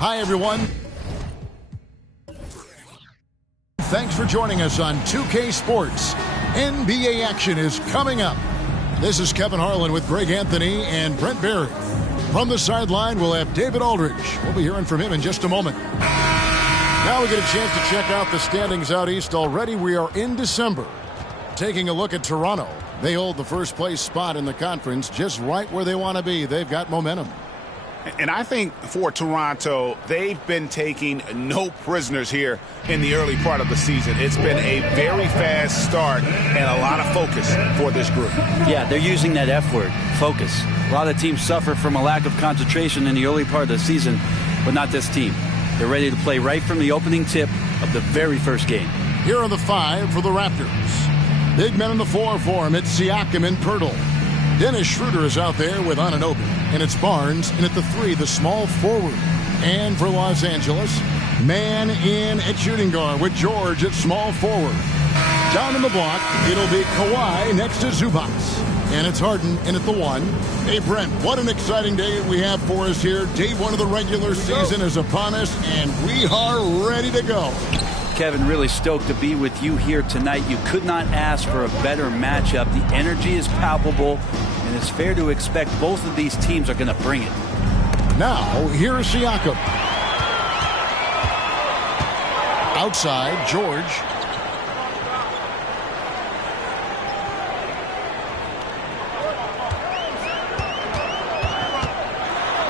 Hi, everyone. Thanks for joining us on 2K Sports. NBA action is coming up. This is Kevin Harlan with Greg Anthony and Brent Barry. From the sideline, we'll have David Aldridge. We'll be hearing from him in just a moment. Now we get a chance to check out the standings out east already. We are in December. Taking a look at Toronto. They hold the first place spot in the conference just right where they want to be. They've got momentum. And I think for Toronto, they've been taking no prisoners here in the early part of the season. It's been a very fast start and a lot of focus for this group. Yeah, they're using that F word, focus. A lot of teams suffer from a lack of concentration in the early part of the season, but not this team. They're ready to play right from the opening tip of the very first game. Here are the 5 for the Raptors. Big men in the 4 for him. It's Siakam and Pirtle. Dennis Schroeder is out there with Anunoby. And it's Barnes. And at the 3, the small forward. And for Los Angeles, man in at shooting guard with George at small forward. Down in the block, it'll be Kawhi next to Zubac. And it's Harden in at the 1. Hey, Brent, what an exciting day we have for us here. Day 1 of the regular season is upon us, and we are ready to go. Kevin, really stoked to be with you here tonight. You could not ask for a better matchup. The energy is palpable, and it's fair to expect both of these teams are going to bring it. Now, here's Siakam. Outside, George.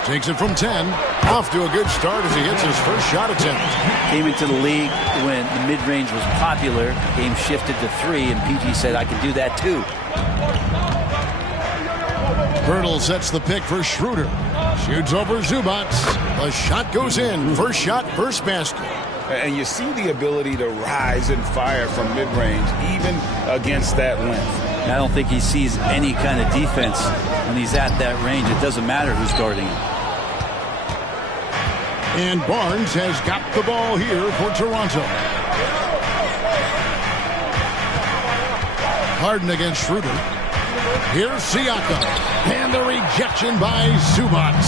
Takes it from 10. Off to a good start as he hits his first shot attempt. Came into the league when the mid-range was popular. Game shifted to 3, and PG said, I can do that too. Pirtle sets the pick for Schroeder. Shoots over Zubac. The shot goes in. First shot, first basket. And you see the ability to rise and fire from mid-range, even against that length. I don't think he sees any kind of defense when he's at that range. It doesn't matter who's guarding him. And Barnes has got the ball here for Toronto. Harden against Schroeder. Here's Siakam. And the rejection by Zubac.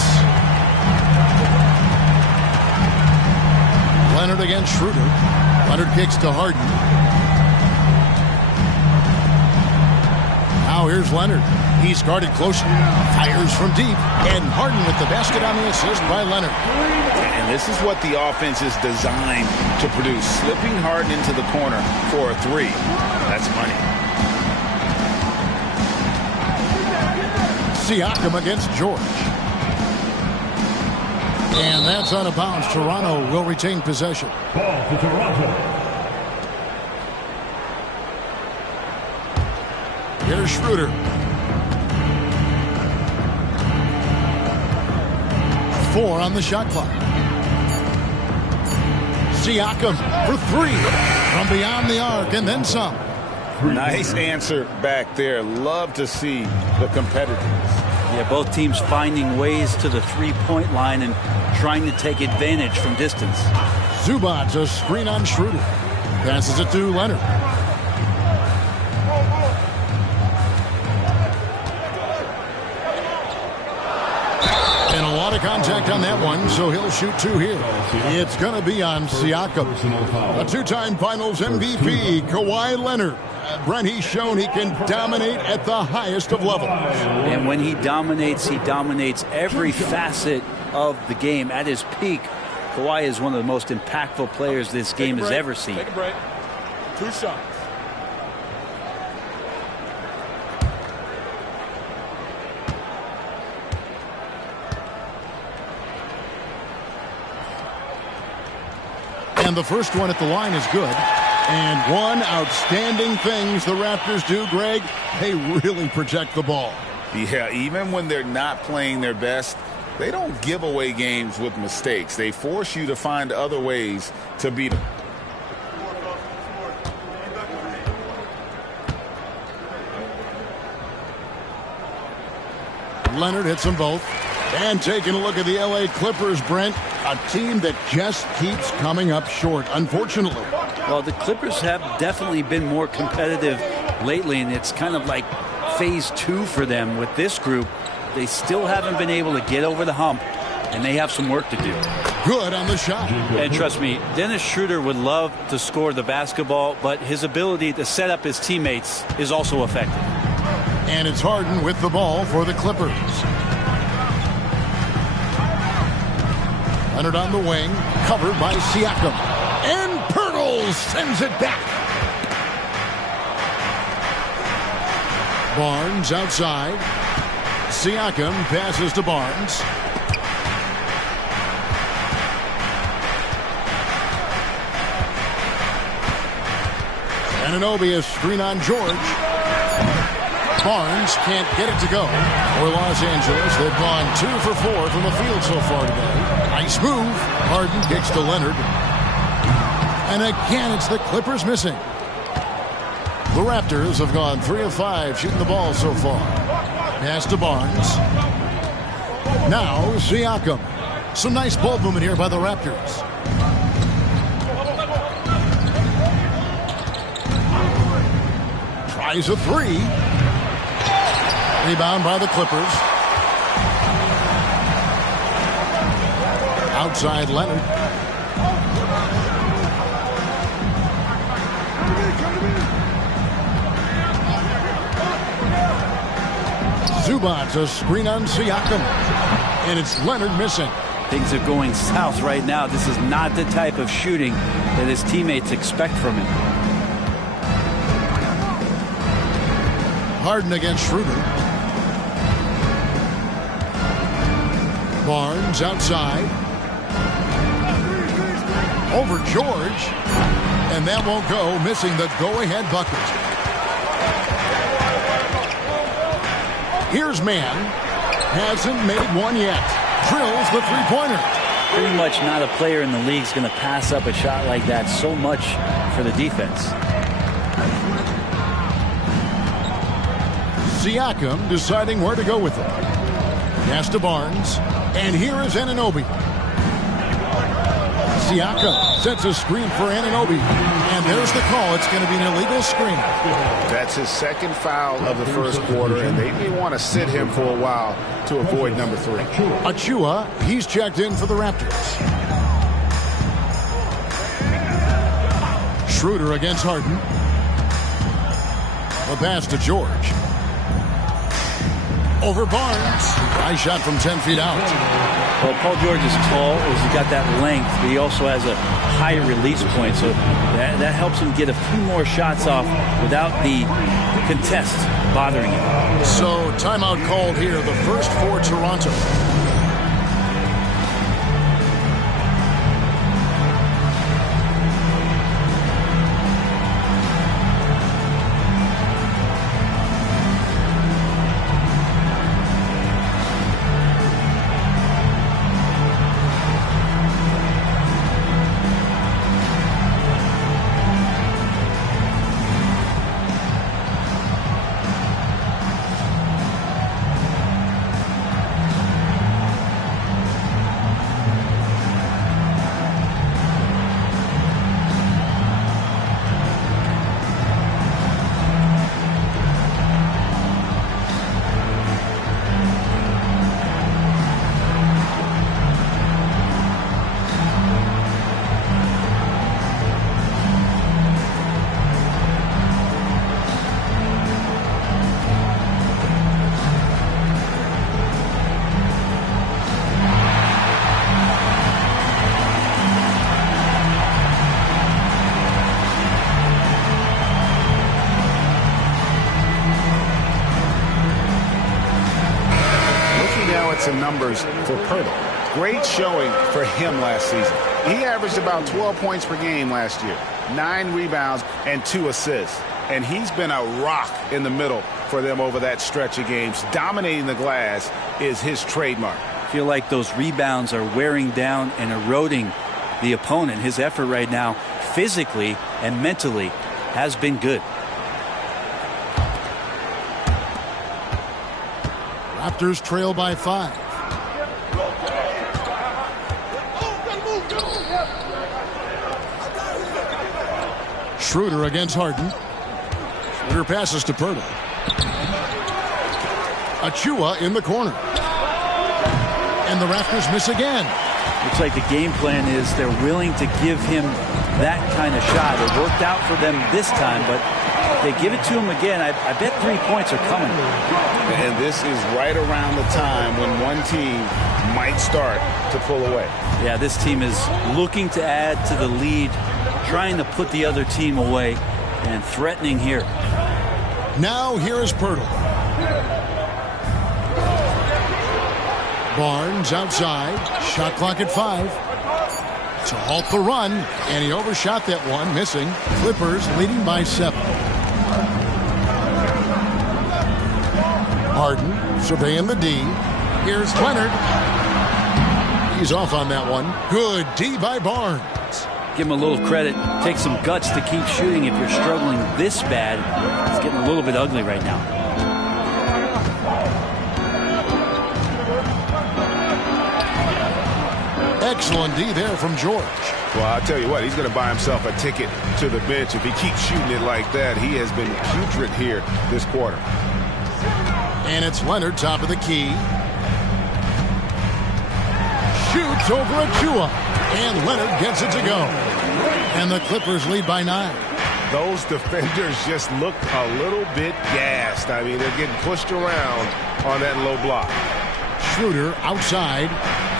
Leonard against Schroeder. Leonard kicks to Harden. Now here's Leonard. He's guarded closely. Fires from deep. And Harden with the basket on the assist by Leonard. And this is what the offense is designed to produce. Slipping Harden into the corner for a 3. That's money. Siakam against George. And that's out of bounds. Toronto will retain possession. Ball to Toronto. Here's Schroeder. Four on the shot clock. Siakam for 3 from beyond the arc and then some. Nice answer back there. Love to see the competitiveness. Yeah, both teams finding ways to the three-point line and trying to take advantage from distance. Zubac, a screen on Schroeder. Passes it to Leonard. And a lot of contact on that one, so he'll shoot 2 here. It's going to be on Siakam. A 2-time Finals MVP, Kawhi Leonard. Brent, he's shown he can dominate at the highest of levels. And when he dominates every facet of the game. At his peak, Kawhi is one of the most impactful players this game has ever seen. Take a break. 2 shots. And the first one at the line is good. And one outstanding things the Raptors do, Greg, they really protect the ball. Yeah, even when they're not playing their best, they don't give away games with mistakes. They force you to find other ways to beat them. Leonard hits them both. And taking a look at the L.A. Clippers, Brent, a team that just keeps coming up short, unfortunately. Well, the Clippers have definitely been more competitive lately, and it's kind of like phase 2 for them with this group. They still haven't been able to get over the hump and they have some work to do. Good on the shot. And trust me, Dennis Schroeder would love to score the basketball, but his ability to set up his teammates is also effective. And it's Harden with the ball for the Clippers. Leonard on the wing, covered by Siakam. And Pirtle sends it back. Barnes outside. Siakam passes to Barnes. Anunoby a screen on George. Barnes can't get it to go. For Los Angeles, they've gone 2 for 4 from the field so far today. Nice move. Harden kicks to Leonard. And again, it's the Clippers missing. The Raptors have gone 3 of 5 shooting the ball so far. Pass to Barnes. Now Siakam. Some nice ball movement here by the Raptors. Tries a 3. Rebound by the Clippers. Outside Leonard. Zubac's a screen on Siakam. And it's Leonard missing. Things are going south right now. This is not the type of shooting that his teammates expect from him. Harden against Schroeder. Barnes outside. Over George. And that won't go, missing the go-ahead bucket. Here's Mann. Hasn't made one yet. Drills the three-pointer. Pretty much not a player in the league is going to pass up a shot like that so much for the defense. Siakam deciding where to go with it. Pass to Barnes. And here is Anunoby. Siakam sets a screen for Anunoby. And there's the call. It's going to be an illegal screen. That's his second foul of the first quarter, and they may want to sit him for a while to avoid number 3. Achua, he's checked in for the Raptors. Schroeder against Harden. The pass to George. Over Barnes. Nice shot from 10 feet out. Well, Paul George is tall, he's got that length, but he also has a higher release point, so that helps him get a few more shots off without the contest bothering him. So, timeout called here, the first for Toronto. Some numbers for Pirtle. Great showing for him last season. He averaged about 12 points per game last year, 9 rebounds and 2 assists. And he's been a rock in the middle for them over that stretch of games. Dominating the glass is his trademark. I feel like those rebounds are wearing down and eroding the opponent. His effort right now, physically and mentally, has been good. Raptors trail by 5. Schroeder against Harden. Schroeder passes to Pirtle. Achua in the corner. And the Raptors miss again. Looks like the game plan is they're willing to give him that kind of shot. It worked out for them this time, but if they give it to him again, I bet 3 points are coming. And this is right around the time when one team might start to pull away. Yeah, this team is looking to add to the lead, trying to put the other team away, and threatening here. Now here is Pirtle. Barnes outside. Shot clock at 5. To halt the run, and he overshot that one, missing. Clippers leading by 7. Harden surveying the D. Here's Leonard. He's off on that one. Good D by Barnes. Give him a little credit. Take some guts to keep shooting if you're struggling this bad. It's getting a little bit ugly right now. Excellent D there from George. Well, I'll tell you what, he's going to buy himself a ticket to the bench. If he keeps shooting it like that, he has been putrid here this quarter. And it's Leonard, top of the key. Shoots over Achua. And Leonard gets it to go. And the Clippers lead by 9. Those defenders just look a little bit gassed. I mean, they're getting pushed around on that low block. Schroeder outside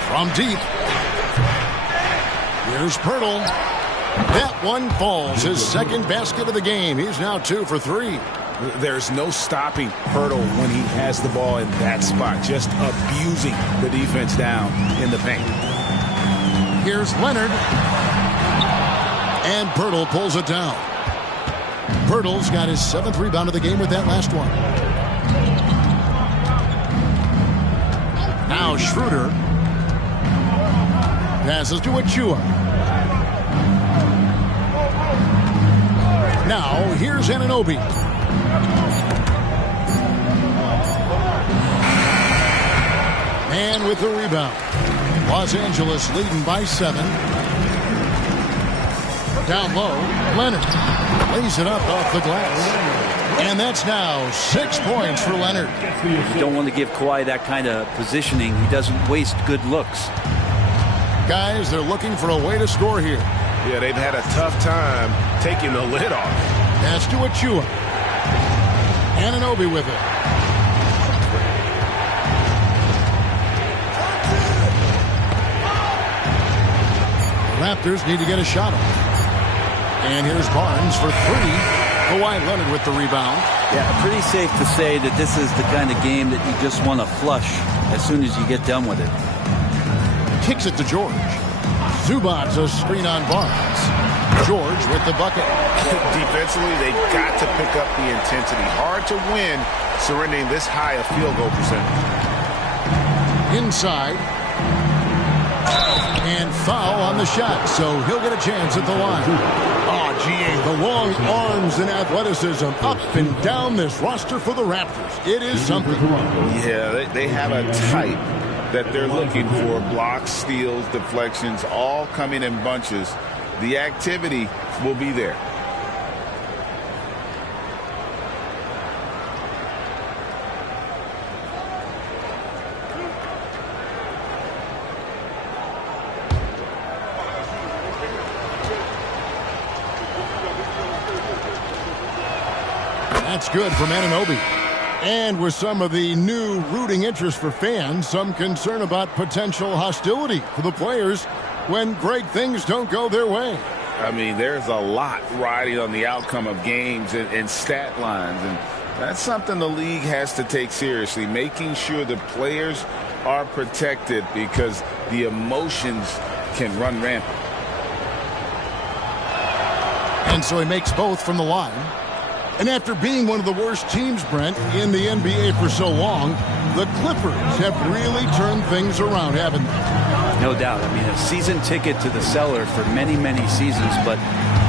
from deep. Here's Pirtle. That one falls. His second basket of the game. He's now 2 for 3. There's no stopping Pirtle when he has the ball in that spot. Just abusing the defense down in the paint. Here's Leonard. And Pirtle pulls it down. Pirtle's got his 7th rebound of the game with that last one. Now Schroeder passes to Achua. Now here's Anunoby. And with the rebound, Los Angeles leading by 7. Down low, Leonard lays it up off the glass. And that's now 6 points for Leonard. You don't want to give Kawhi that kind of positioning. He doesn't waste good looks. Guys, they're looking for a way to score here. Yeah, they've had a tough time taking the lid off. Pass to Achua. Anunoby with it. The Raptors need to get a shot off. And here's Barnes for 3. Kawhi Leonard with the rebound. Yeah, pretty safe to say that this is the kind of game that you just want to flush as soon as you get done with it. Kicks it to George. Zubac's a screen on Barnes. George with the bucket. Defensively, they've got to pick up the intensity. Hard to win surrendering this high a field goal percentage. Inside. And foul on the shot, so he'll get a chance at the line. Oh, GA, the long arms and athleticism up and down this roster for the Raptors. It is something. Yeah, they have a type that they're looking for. Blocks, steals, deflections, all coming in bunches. The activity will be there. That's good from Anunoby. And with some of the new rooting interest for fans, some concern about potential hostility for the players when great things don't go their way. I mean, there's a lot riding on the outcome of games and stat lines, and that's something the league has to take seriously, making sure the players are protected because the emotions can run rampant. And so he makes both from the line. And after being one of the worst teams, Brent, in the NBA for so long, the Clippers have really turned things around, haven't they? No doubt. I mean, a season ticket to the cellar for many, many seasons, but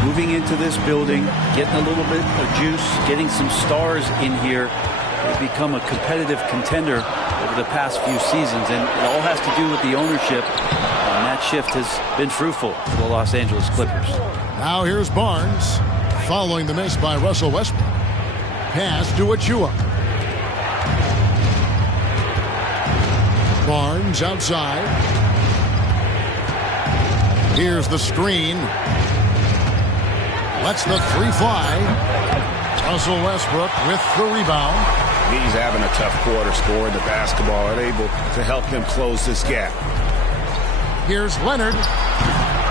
moving into this building, getting a little bit of juice, getting some stars in here, they've become a competitive contender over the past few seasons, and it all has to do with the ownership, and that shift has been fruitful for the Los Angeles Clippers. Now here's Barnes. Following the miss by Russell Westbrook. Pass to Achua. Barnes outside. Here's the screen. Lets the three fly. Russell Westbrook with the rebound. He's having a tough quarter, scoring the basketball, unable to help them close this gap. Here's Leonard.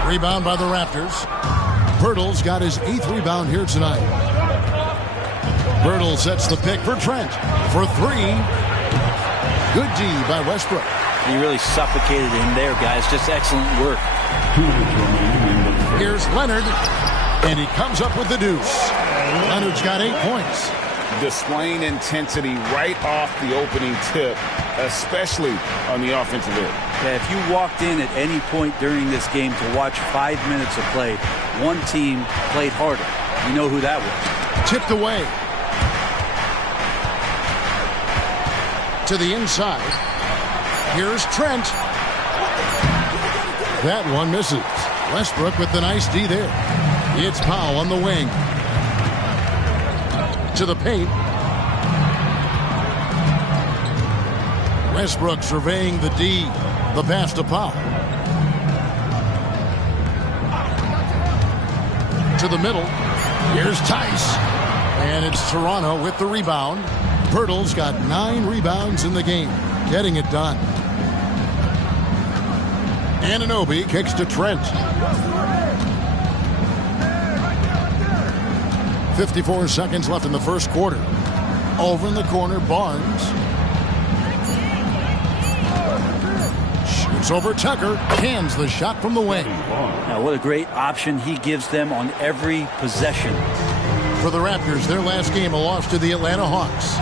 Rebound by the Raptors. Pirtle's got his 8th rebound here tonight. Pirtle sets the pick for Trent for 3. Good D by Westbrook. He really suffocated him there, guys. Just excellent work. Here's Leonard, and he comes up with the deuce. Leonard's got 8 points. Displaying intensity right off the opening tip, especially on the offensive end. Yeah, if you walked in at any point during this game to watch 5 minutes of play, one team played harder. You know who that was. Tipped away. To the inside. Here's Trent. That one misses. Westbrook with the nice D there. It's Powell on the wing. To the paint. Westbrook surveying the D. The pass to Powell. To the middle. Here's Tice. And it's Toronto with the rebound. Pirtle's got 9 rebounds in the game. Getting it done. Anunoby kicks to Trent. 54 seconds left in the first quarter. Over in the corner, Barnes. Shoots over Tucker. Cans the shot from the wing. Now, what a great option he gives them on every possession. For the Raptors, their last game, a loss to the Atlanta Hawks.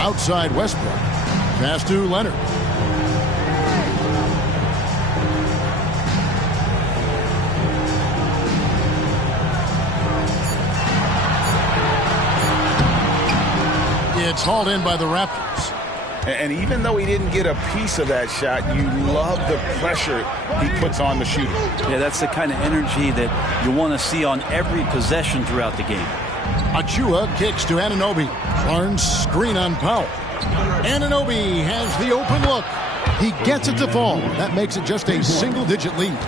Outside Westbrook. Pass to Leonard. It's hauled in by the Raptors. And even though he didn't get a piece of that shot, you love the pressure he puts on the shooter. Yeah, that's the kind of energy that you want to see on every possession throughout the game. Achua kicks to Anunoby. Barnes screen on Powell. Anunoby has the open look. He gets it to fall. That makes it just a single-digit lead.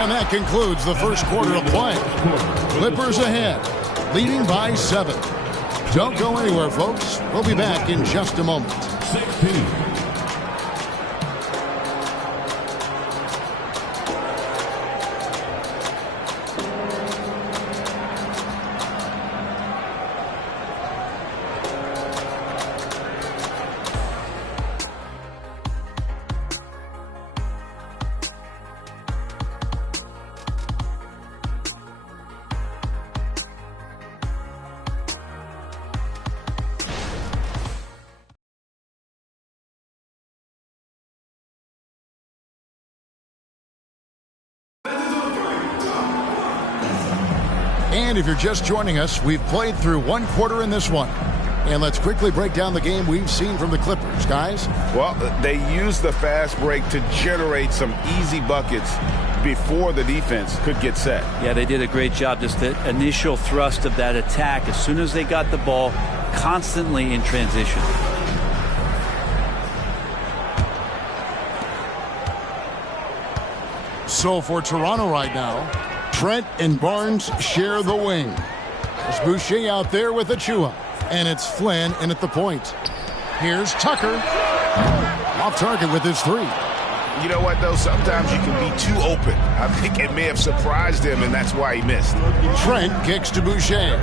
And that concludes the first quarter of play. Clippers ahead, leading by 7. Don't go anywhere, folks. We'll be back in just a moment. 16. And if you're just joining us, we've played through 1 quarter in this one. And let's quickly break down the game we've seen from the Clippers, guys. Well, they used the fast break to generate some easy buckets before the defense could get set. Yeah, they did a great job. Just the initial thrust of that attack, as soon as they got the ball, constantly in transition. So for Toronto right now, Trent and Barnes share the wing. There's Boucher out there with Achua. And it's Flynn in at the point. Here's Tucker. Off target with his 3. You know what, though? Sometimes you can be too open. I think it may have surprised him, and that's why he missed. Trent kicks to Boucher.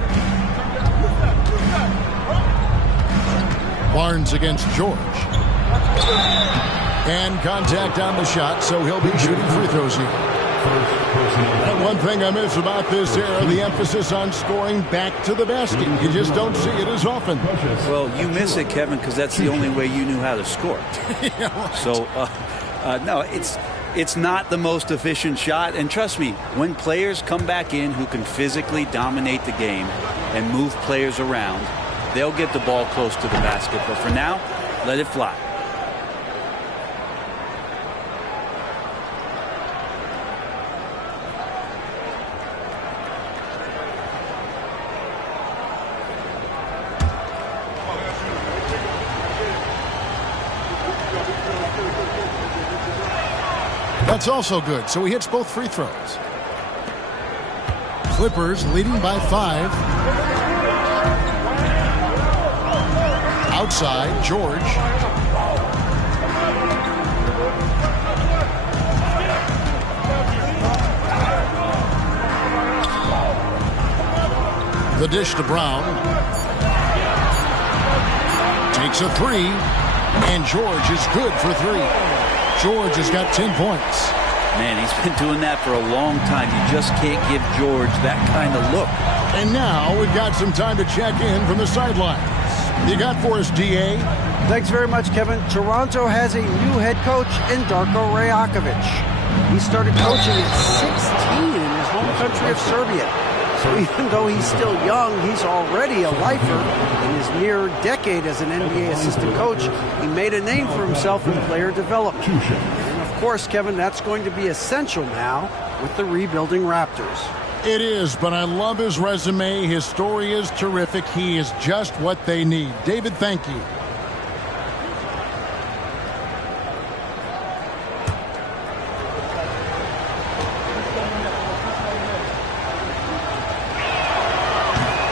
Barnes against George. And contact on the shot, so he'll be shooting free throws here. And one thing I miss about this era, the emphasis on scoring back to the basket. You just don't see it as often. Well, you miss it, Kevin, because that's the only way you knew how to score. Yeah, right. So, no, it's not the most efficient shot. And trust me, when players come back in who can physically dominate the game and move players around, they'll get the ball close to the basket. But for now, let it fly. That's also good, so he hits both free throws. Clippers leading by 5. Outside, George. The dish to Brown. Takes a 3. And George is good for 3. George has got 10 points. Man, he's been doing that for a long time. You just can't give George that kind of look. And now we've got some time to check in from the sidelines. You got for us, D.A.? Thanks very much, Kevin. Toronto has a new head coach in Darko Rajakovic. He started coaching at 16 in his home country of Serbia. So even though he's still young, he's already a lifer. In his near decade as an NBA assistant coach, he made a name for himself in player development. And of course, Kevin, that's going to be essential now with the rebuilding Raptors. It is, but I love his resume. His story is terrific. He is just what they need. David, thank you.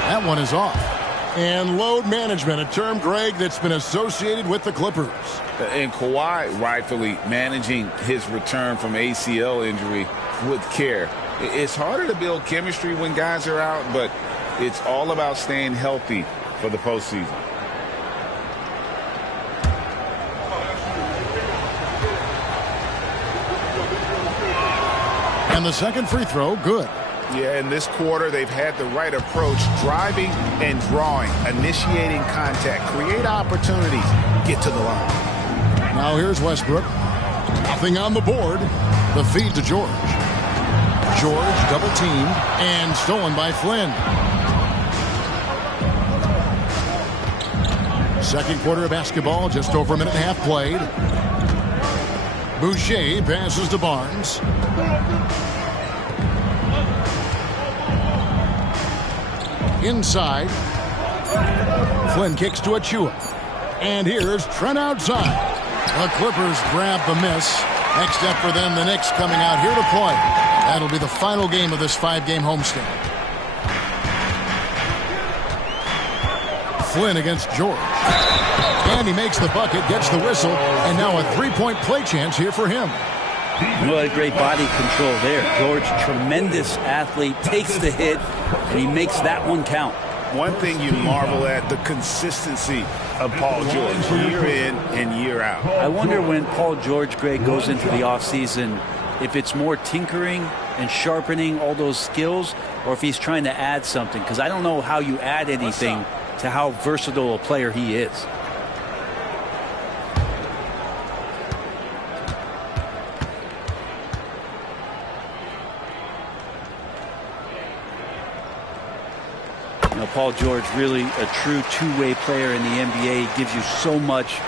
That one is off. And load management, a term, Greg, that's been associated with the Clippers. And Kawhi rightfully managing his return from ACL injury with care. It's harder to build chemistry when guys are out, but it's all about staying healthy for the postseason. And the second free throw, good. Yeah, in this quarter, they've had the right approach, driving and drawing, initiating contact, create opportunities, get to the line. Now here's Westbrook. Nothing on the board. The feed to George. George double teamed and stolen by Flynn. Second quarter of basketball, just over a minute and a half played. Boucher passes to Barnes. Inside. Flynn kicks to Achua. And here's Trent outside. The Clippers grab the miss. Next step for them, the Knicks coming out here to play. That'll be the final game of this 5-game homestand. Flynn against George. And he makes the bucket, gets the whistle, and now a three-point play chance here for him. What a great body control there. George, tremendous athlete, takes the hit, and he makes that one count. One thing you marvel at, the consistency of Paul George, year in and year out. I wonder when Paul George, Greg, goes into the offseason, if it's more tinkering and sharpening all those skills, or if he's trying to add something. Because I don't know how you add anything to how versatile a player he is. Paul George, really a true two-way player in the NBA. He gives you so much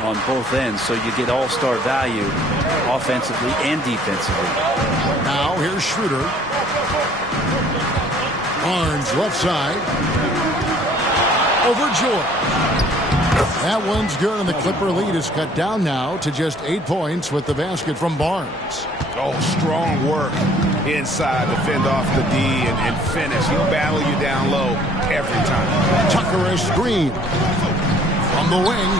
on both ends, so you get all-star value offensively and defensively. Now here's Schroeder. Barnes left side. Over George. That one's good, and the Clipper lead is cut down now to just 8 points with the basket from Barnes. Oh, strong work inside to fend off the D and finish. He'll battle you down low every time. Tucker a screen. From the wing.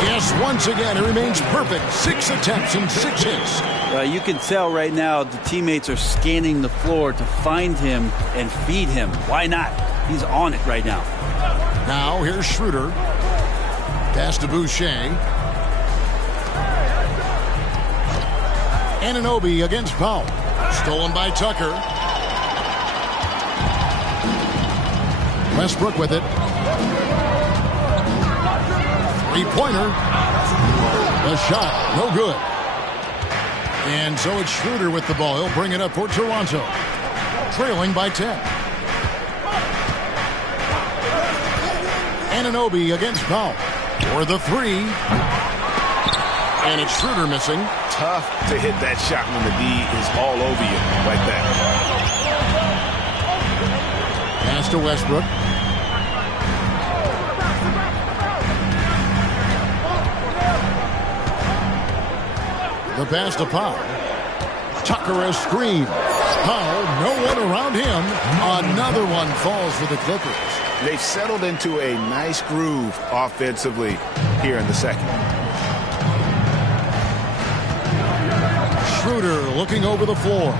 Yes, once again, it remains perfect. 6 attempts and 6 hits. You can tell right now the teammates are scanning the floor to find him and feed him. Why not? He's on it right now. Now here's Schroeder. Pass to Boucher. Anunoby against Powell. Stolen by Tucker. Westbrook with it. Three-pointer. The shot, no good. And so it's Schroeder with the ball. He'll bring it up for Toronto. Trailing by 10. Anunoby against Powell. For the three. And it's Schroeder missing. Tough to hit that shot when the D is all over you like that. Pass to Westbrook. The pass to Powell. Tucker a screen. Powell, no one around him. Another one falls for the Clippers. They've settled into a nice groove offensively here in the second. Schroeder looking over the floor.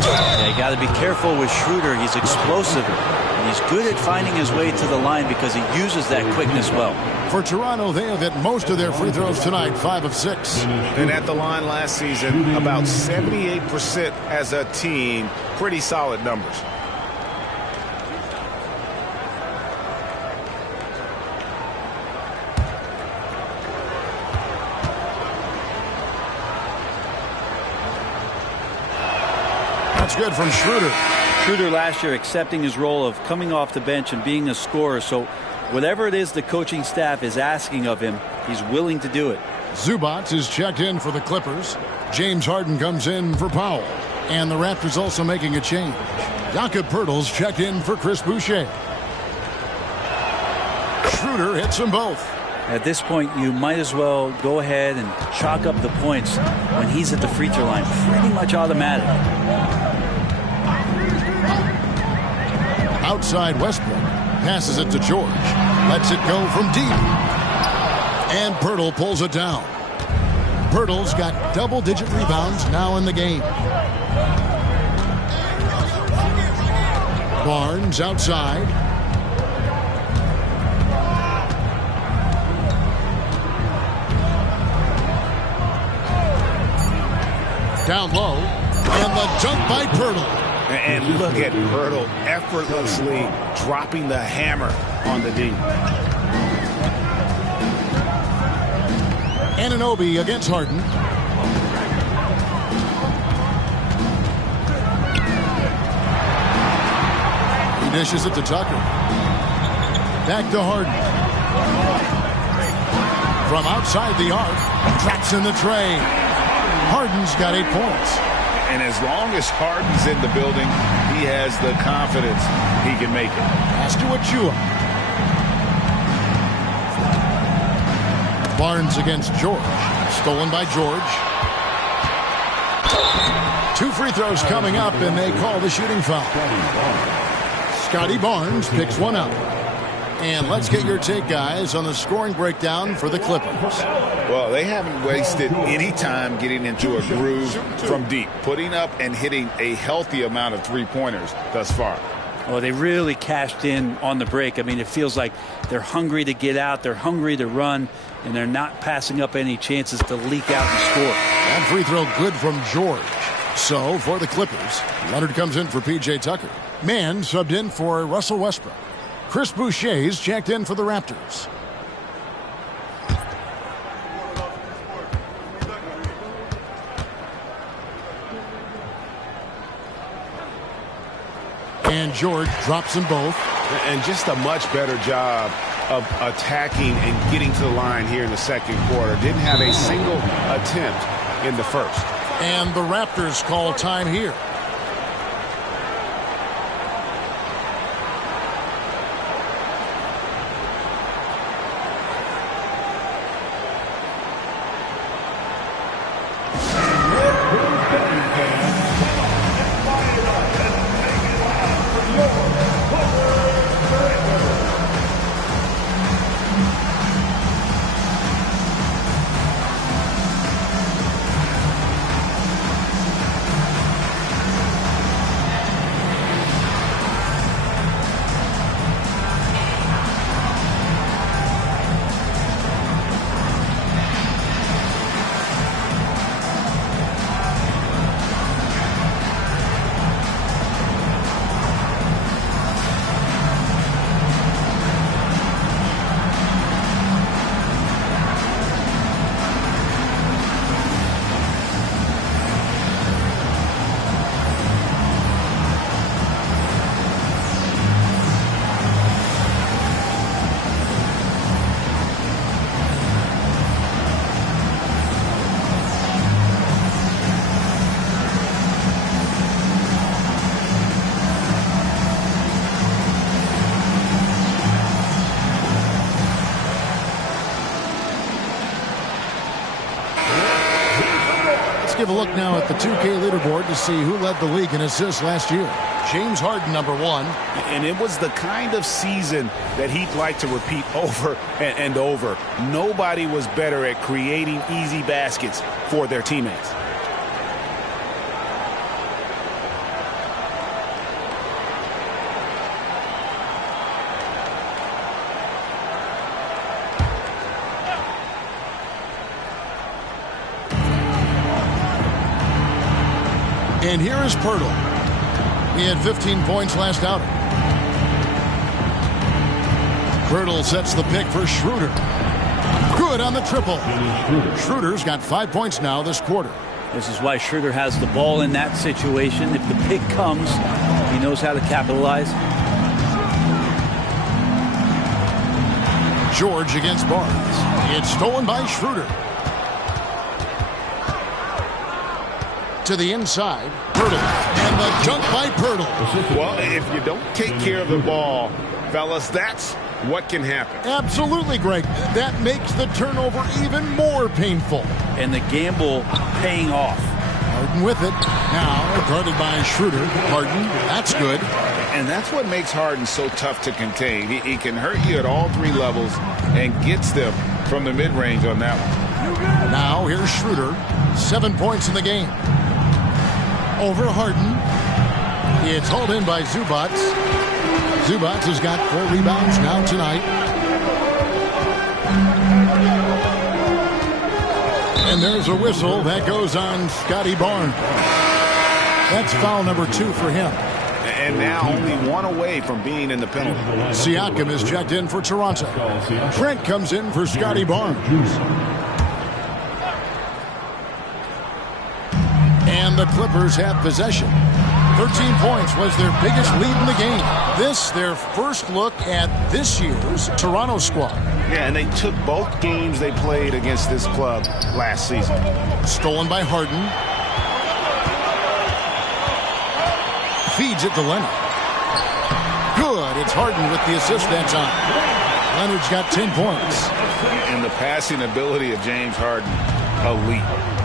Yeah, you got to be careful with Schroeder. He's explosive. And he's good at finding his way to the line because he uses that quickness well. For Toronto, they have hit most of their free throws tonight, 5 of 6. And at the line last season, about 78% as a team. Pretty solid numbers. That's good from Schroeder. Schroeder last year accepting his role of coming off the bench and being a scorer. So whatever it is the coaching staff is asking of him, he's willing to do it. Zubac is checked in for the Clippers. James Harden comes in for Powell. And the Raptors also making a change. Jakob Poeltl's checked in for Chris Boucher. Schroeder hits them both. At this point, you might as well go ahead and chalk up the points when he's at the free throw line. Pretty much automatic. Outside Westbrook. Passes it to George. Lets it go from deep. And Poeltl pulls it down. Poeltl's got double-digit rebounds now in the game. Barnes outside. Down low. And the dunk by Poeltl. And look at Poeltl effortlessly dropping the hammer on the D. Anunoby against Harden. He dishes it to Tucker. Back to Harden. From outside the arc. Traps in the tray. Harden's got 8 points. And as long as Harden's in the building, he has the confidence he can make it. Pass to Achua. Barnes against George. Stolen by George. 2 free throws coming up, and they call the shooting foul. Scotty Barnes picks one up. And let's get your take, guys, on the scoring breakdown for the Clippers. Well, they haven't wasted any time getting into a groove from deep, putting up and hitting a healthy amount of three-pointers thus far. Oh, they really cashed in on the break. I mean, it feels like they're hungry to get out, they're hungry to run, and they're not passing up any chances to leak out and score. That free throw good from George. So, for the Clippers, Leonard comes in for P.J. Tucker. Mann subbed in for Russell Westbrook. Chris Boucher's checked in for the Raptors. And George drops them both. And just a much better job of attacking and getting to the line here in the second quarter. Didn't have a single attempt in the first. And the Raptors call time here. Let's give a look now at the 2K leaderboard to see who led the league in assists last year. James Harden, number 1. And it was the kind of season that he'd like to repeat over and over. Nobody was better at creating easy baskets for their teammates. And here is Pirtle. He had 15 points last outing. Pirtle sets the pick for Schroeder. Good on the triple. Schroeder's got 5 points now this quarter. This is why Schroeder has the ball in that situation. If the pick comes, he knows how to capitalize. George against Barnes. It's stolen by Schroeder. To the inside, Pirtle, and the dunk by Pirtle. Well, if you don't take care of the ball, fellas, that's what can happen. Absolutely, Greg. That makes the turnover even more painful. And the gamble paying off. Harden with it. Now guarded by Schroeder. Harden, that's good. And that's what makes Harden so tough to contain. He can hurt you at all 3 levels and gets them from the mid-range on that one. Now here's Schroeder. 7 points in the game. Over Harden. It's hauled in by Zubats. Zubats has got 4 rebounds now tonight. And there's a whistle that goes on Scotty Barnes. That's foul number 2 for him. And now only 1 away from being in the penalty. Siakam is checked in for Toronto. Trent comes in for Scotty Barnes. And the Clippers have possession. 13 points was their biggest lead in the game. This, their first look at this year's Toronto squad. Yeah, and they took both games they played against this club last season. Stolen by Harden. Feeds it to Leonard. Good. It's Harden with the assist that time. Leonard's got 10 points. And the passing ability of James Harden, elite.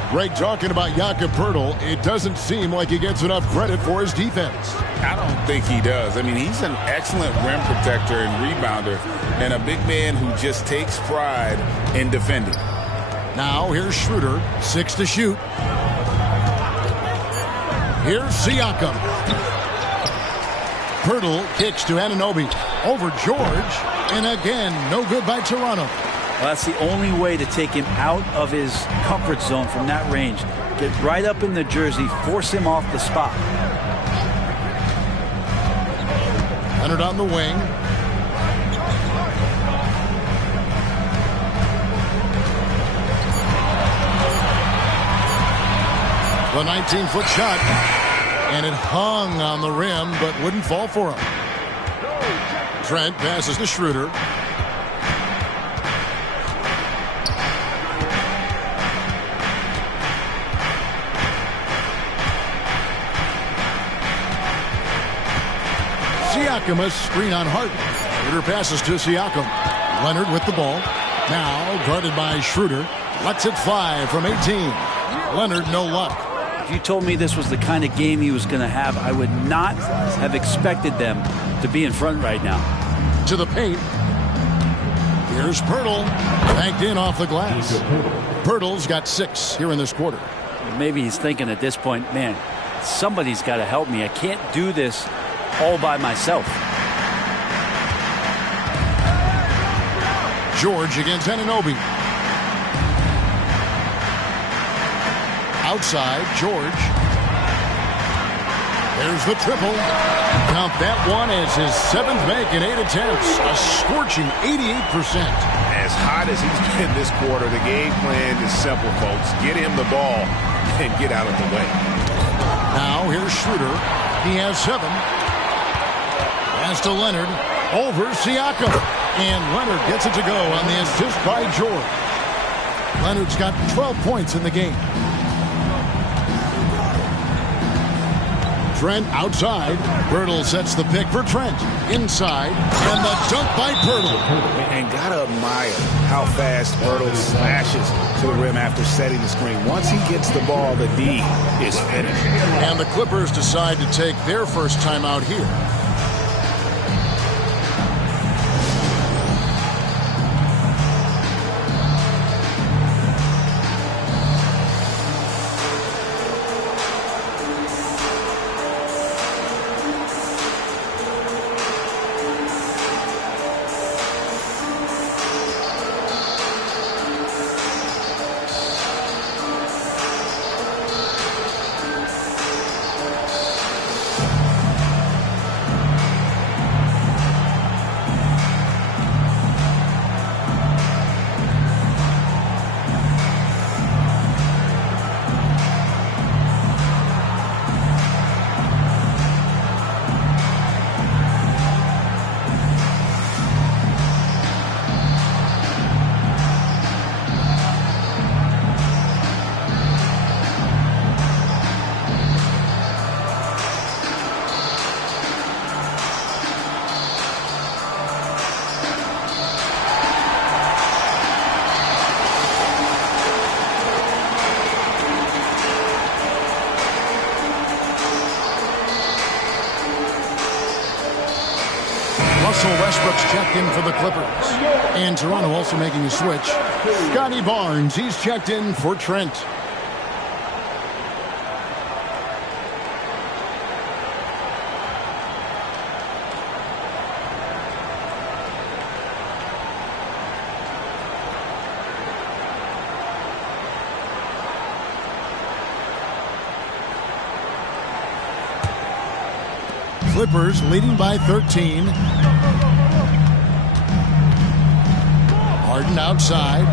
Greg, talking about Jakob Poeltl, it doesn't seem like he gets enough credit for his defense. I don't think he does. I mean, he's an excellent rim protector and rebounder, and a big man who just takes pride in defending. Now here's Schroeder, 6 to shoot. Here's Siakam. Poeltl kicks to Anunoby. Over George, and again, no good by Toronto. Well, that's the only way to take him out of his comfort zone from that range. Get right up in the jersey, force him off the spot. Leonard on the wing. The 19-foot shot, and it hung on the rim, but wouldn't fall for him. Trent passes to Schroeder. Siakam, a screen on Harden. Schroeder passes to Siakam. Leonard with the ball. Now guarded by Schroeder. Lets it fly from 18. Leonard, no luck. If you told me this was the kind of game he was going to have, I would not have expected them to be in front right now. To the paint. Here's Poeltl. Banked in off the glass. Poeltl's got 6 here in this quarter. Maybe he's thinking at this point, man, somebody's got to help me. I can't do this all by myself. George against Anunoby. Outside, George. There's the triple. Count that one as his 7th make in 8 attempts. A scorching 88%. As hot as he's been this quarter, the game plan is simple, folks. Get him the ball and get out of the way. Now here's Schroeder. He has 7. Pass to Leonard. Over Siakam. And Leonard gets it to go on the assist by George. Leonard's got 12 points in the game. Trent outside. Pirtle sets the pick for Trent. Inside. And the dunk by Pirtle. And gotta admire how fast Pirtle slashes to the rim after setting the screen. Once he gets the ball, the D is finished. And the Clippers decide to take their first timeout here. Russell Westbrook's checked in for the Clippers. And Toronto also making a switch. Scotty Barnes, he's checked in for Trent. Clippers leading by 13. Harden outside.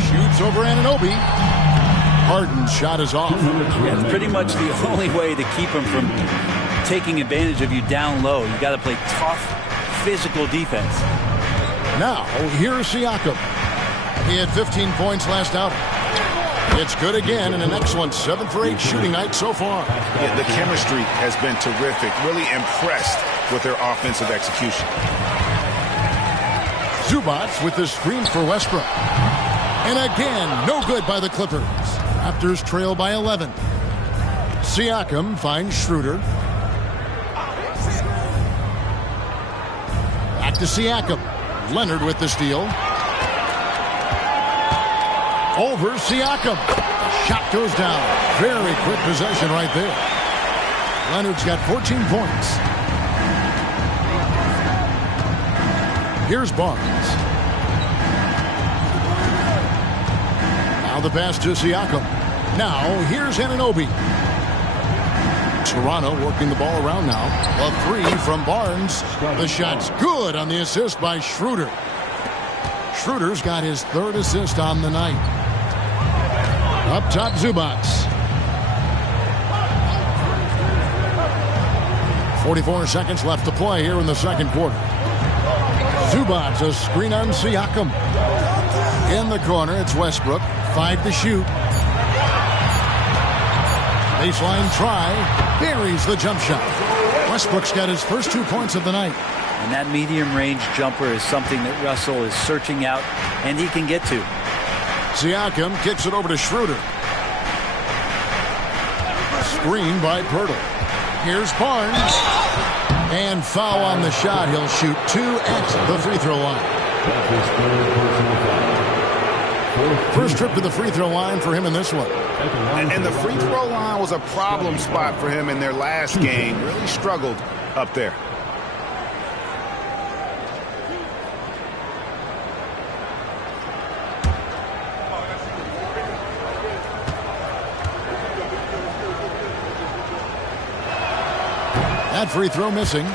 Shoots over Anunoby. Harden's shot is off. Yeah, it's pretty much the only way to keep him from taking advantage of you down low. You got to play tough, physical defense. Now, here's Siakam. He had 15 points last outing. It's good again, and an excellent 7 for 8 shooting night so far. Yeah, the chemistry has been terrific. Really impressed with their offensive execution. Zubac with the screen for Westbrook. And again, no good by the Clippers. Raptors trail by 11. Siakam finds Schroeder. Back to Siakam. Leonard with the steal. Over Siakam. Shot goes down. Very quick possession right there. Leonard's got 14 points. Here's Barnes. Now the pass to Siakam. Now here's Anunoby. Toronto working the ball around now. A 3 from Barnes. The shot's good on the assist by Schroeder. Schroeder's got his 3rd assist on the night. Up top, Zubac. 44 seconds left to play here in the second quarter. Zubac, a screen on Siakam. In the corner, it's Westbrook. 5 to shoot. Baseline try. Buries the jump shot. Westbrook's got his first 2 points of the night. And that medium-range jumper is something that Russell is searching out, and he can get to. Siakam kicks it over to Schroeder. Screen by Pirtle. Here's Barnes. And foul on the shot. He'll shoot 2 at the free throw line. First trip to the free throw line for him in this one. And the free throw line was a problem spot for him in their last game. Really struggled up there. That free throw missing.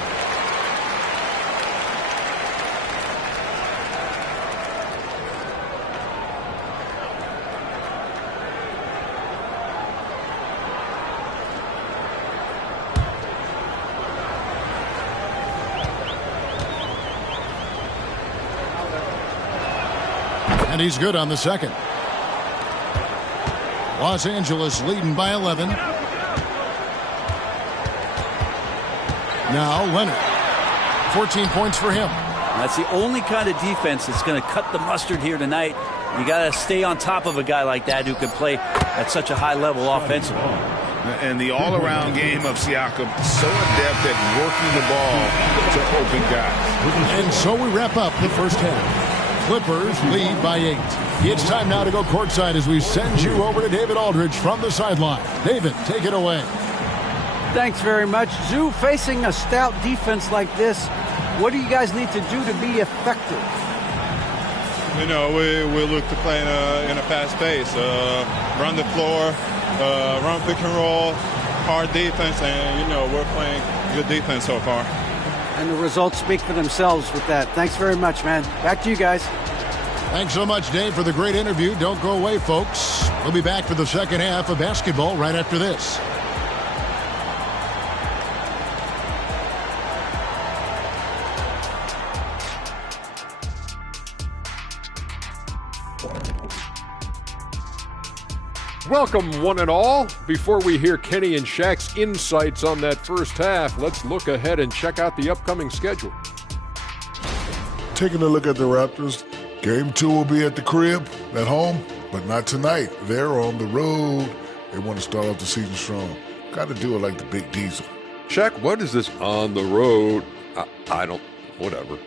And he's good on the second. Los Angeles leading by 11. Now Leonard. 14 points for him. That's the only kind of defense that's going to cut the mustard here tonight. You got to stay on top of a guy like that who can play at such a high level offensively. And the all-around game of Siakam, so adept at working the ball to open guys. And so we wrap up the first half. Clippers lead by 8. It's time now to go courtside as we send you over to David Aldridge from the sideline. David, take it away. Thanks very much. Zoo, facing a stout defense like this, what do you guys need to do to be effective? You know, we look to play in a fast pace, run the floor, run pick and roll, hard defense, and, you know, we're playing good defense so far. And the results speak for themselves with that. Thanks very much, man. Back to you guys. Thanks so much, Dave, for the great interview. Don't go away, folks. We'll be back for the second half of basketball right after this. Welcome, one and all. Before we hear Kenny and Shaq's insights on that first half, let's look ahead and check out the upcoming schedule. Taking a look at the Raptors, Game 2 will be at the crib, at home, but not tonight. They're on the road. They want to start off the season strong. Got to do it like the Big Diesel. Shaq, what is this on the road? I don't, whatever.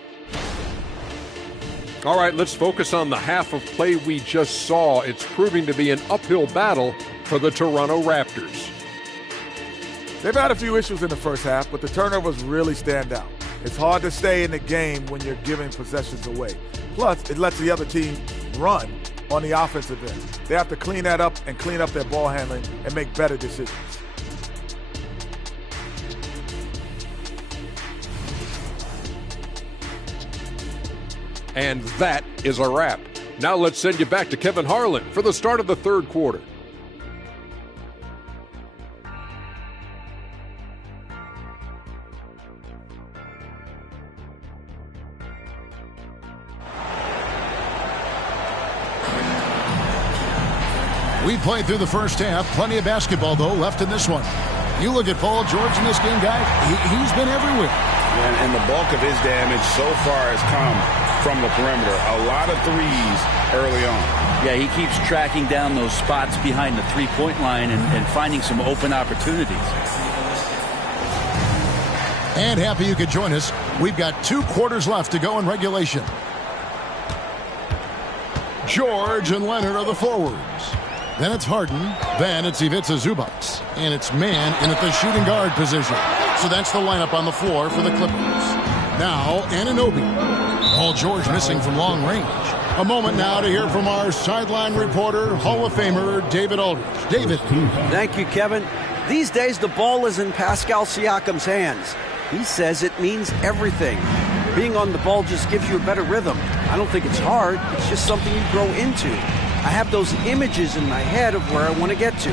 All right, let's focus on the half of play we just saw. It's proving to be an uphill battle for the Toronto Raptors. They've had a few issues in the first half, but the turnovers really stand out. It's hard to stay in the game when you're giving possessions away. Plus, it lets the other team run on the offensive end. They have to clean that up and clean up their ball handling and make better decisions. And that is a wrap. Now let's send you back to Kevin Harlan for the start of the third quarter. We played through the first half. Plenty of basketball, though, left in this one. You look at Paul George in this game, guy. He's been everywhere. And the bulk of his damage so far has come from the perimeter. A lot of threes early on. Yeah, he keeps tracking down those spots behind the three-point line and finding some open opportunities. And happy you could join us. We've got 2 quarters left to go in regulation. George and Leonard are the forwards. Then it's Harden. Then it's Ivica Zubac. And it's man in at the shooting guard position. So that's the lineup on the floor for the Clippers. Now, Anunoby. Paul George missing from long range. A moment now to hear from our sideline reporter, Hall of Famer, David Aldridge. David. Thank you, Kevin. These days, the ball is in Pascal Siakam's hands. He says it means everything. Being on the ball just gives you a better rhythm. I don't think it's hard. It's just something you grow into. I have those images in my head of where I want to get to.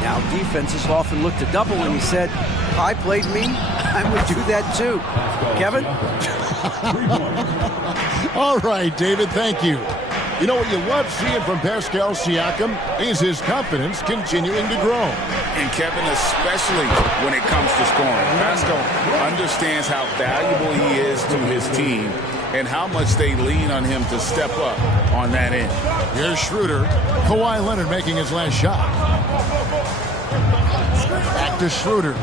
Now, defenses often look to double, and he said, if I played me, I would do that too. Kevin? All right, David, thank you. You know what you love seeing from Pascal Siakam is his confidence continuing to grow. And Kevin, especially when it comes to scoring. Pascal understands how valuable he is to his team and how much they lean on him to step up on that end. Here's Schroeder. Kawhi Leonard making his last shot. Back to Schroeder.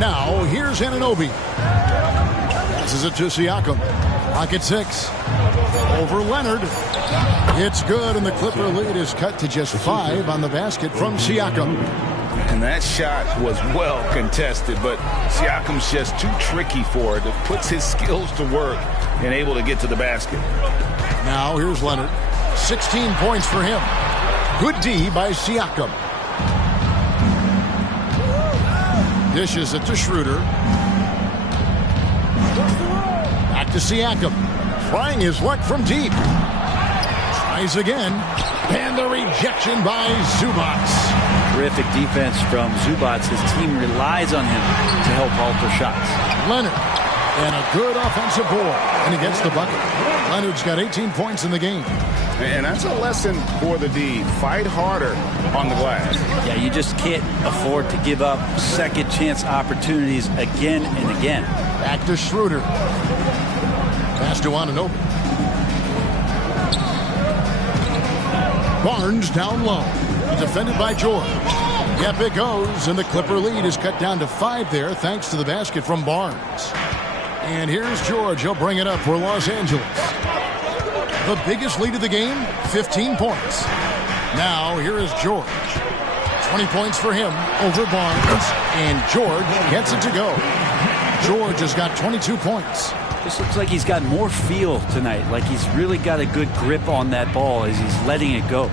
Now, here's Anunoby. Passes it to Siakam. Pocket 6. Over Leonard. It's good, and the Clipper lead is cut to just 5 on the basket from Siakam. And that shot was well contested, but Siakam's just too tricky for it. It puts his skills to work and able to get to the basket. Now, here's Leonard. 16 points for him. Good D by Siakam. Dishes it to Schroeder. Back to Siakam. Trying his luck from deep. Tries again. And the rejection by Zubac. Terrific defense from Zubac. His team relies on him to help alter shots. Leonard. And a good offensive board. And he gets the bucket. Leonard's got 18 points in the game. And that's a lesson for the D. Fight harder on the glass. Yeah, you just can't afford to give up second chance opportunities again and again. Back to Schroeder. Pass to Anunoby. Barnes down low. Defended by George. Yep, it goes, and the Clipper lead is cut down to 5 there thanks to the basket from Barnes. And here's George. He'll bring it up for Los Angeles. The biggest lead of the game, 15 points. Now, here is George. 20 points for him over Barnes, and George gets it to go. George has got 22 points. This looks like he's got more feel tonight, like he's really got a good grip on that ball as he's letting it go.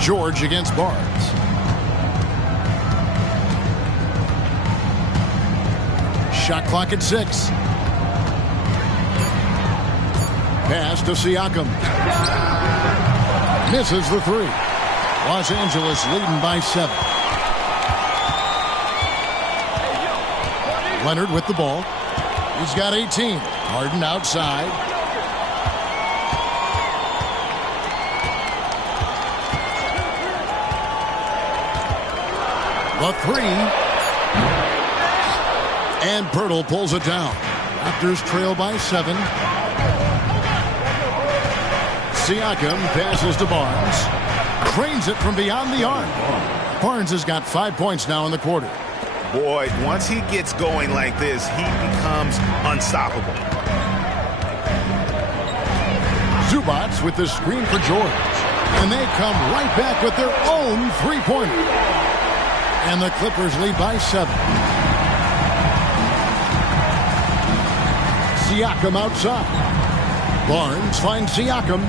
George against Barnes. Shot clock at 6. Pass to Siakam. Misses the 3. Los Angeles leading by 7. Leonard with the ball. He's got 18. Harden outside. The 3. And Pirtle pulls it down. Raptors trail by 7. Siakam passes to Barnes. Cranes it from beyond the arc. Barnes has got 5 points now in the quarter. Boy, once he gets going like this, he becomes unstoppable. Zubats with the screen for George. And they come right back with their own three-pointer. And the Clippers lead by 7. Siakam outside. Barnes finds Siakam.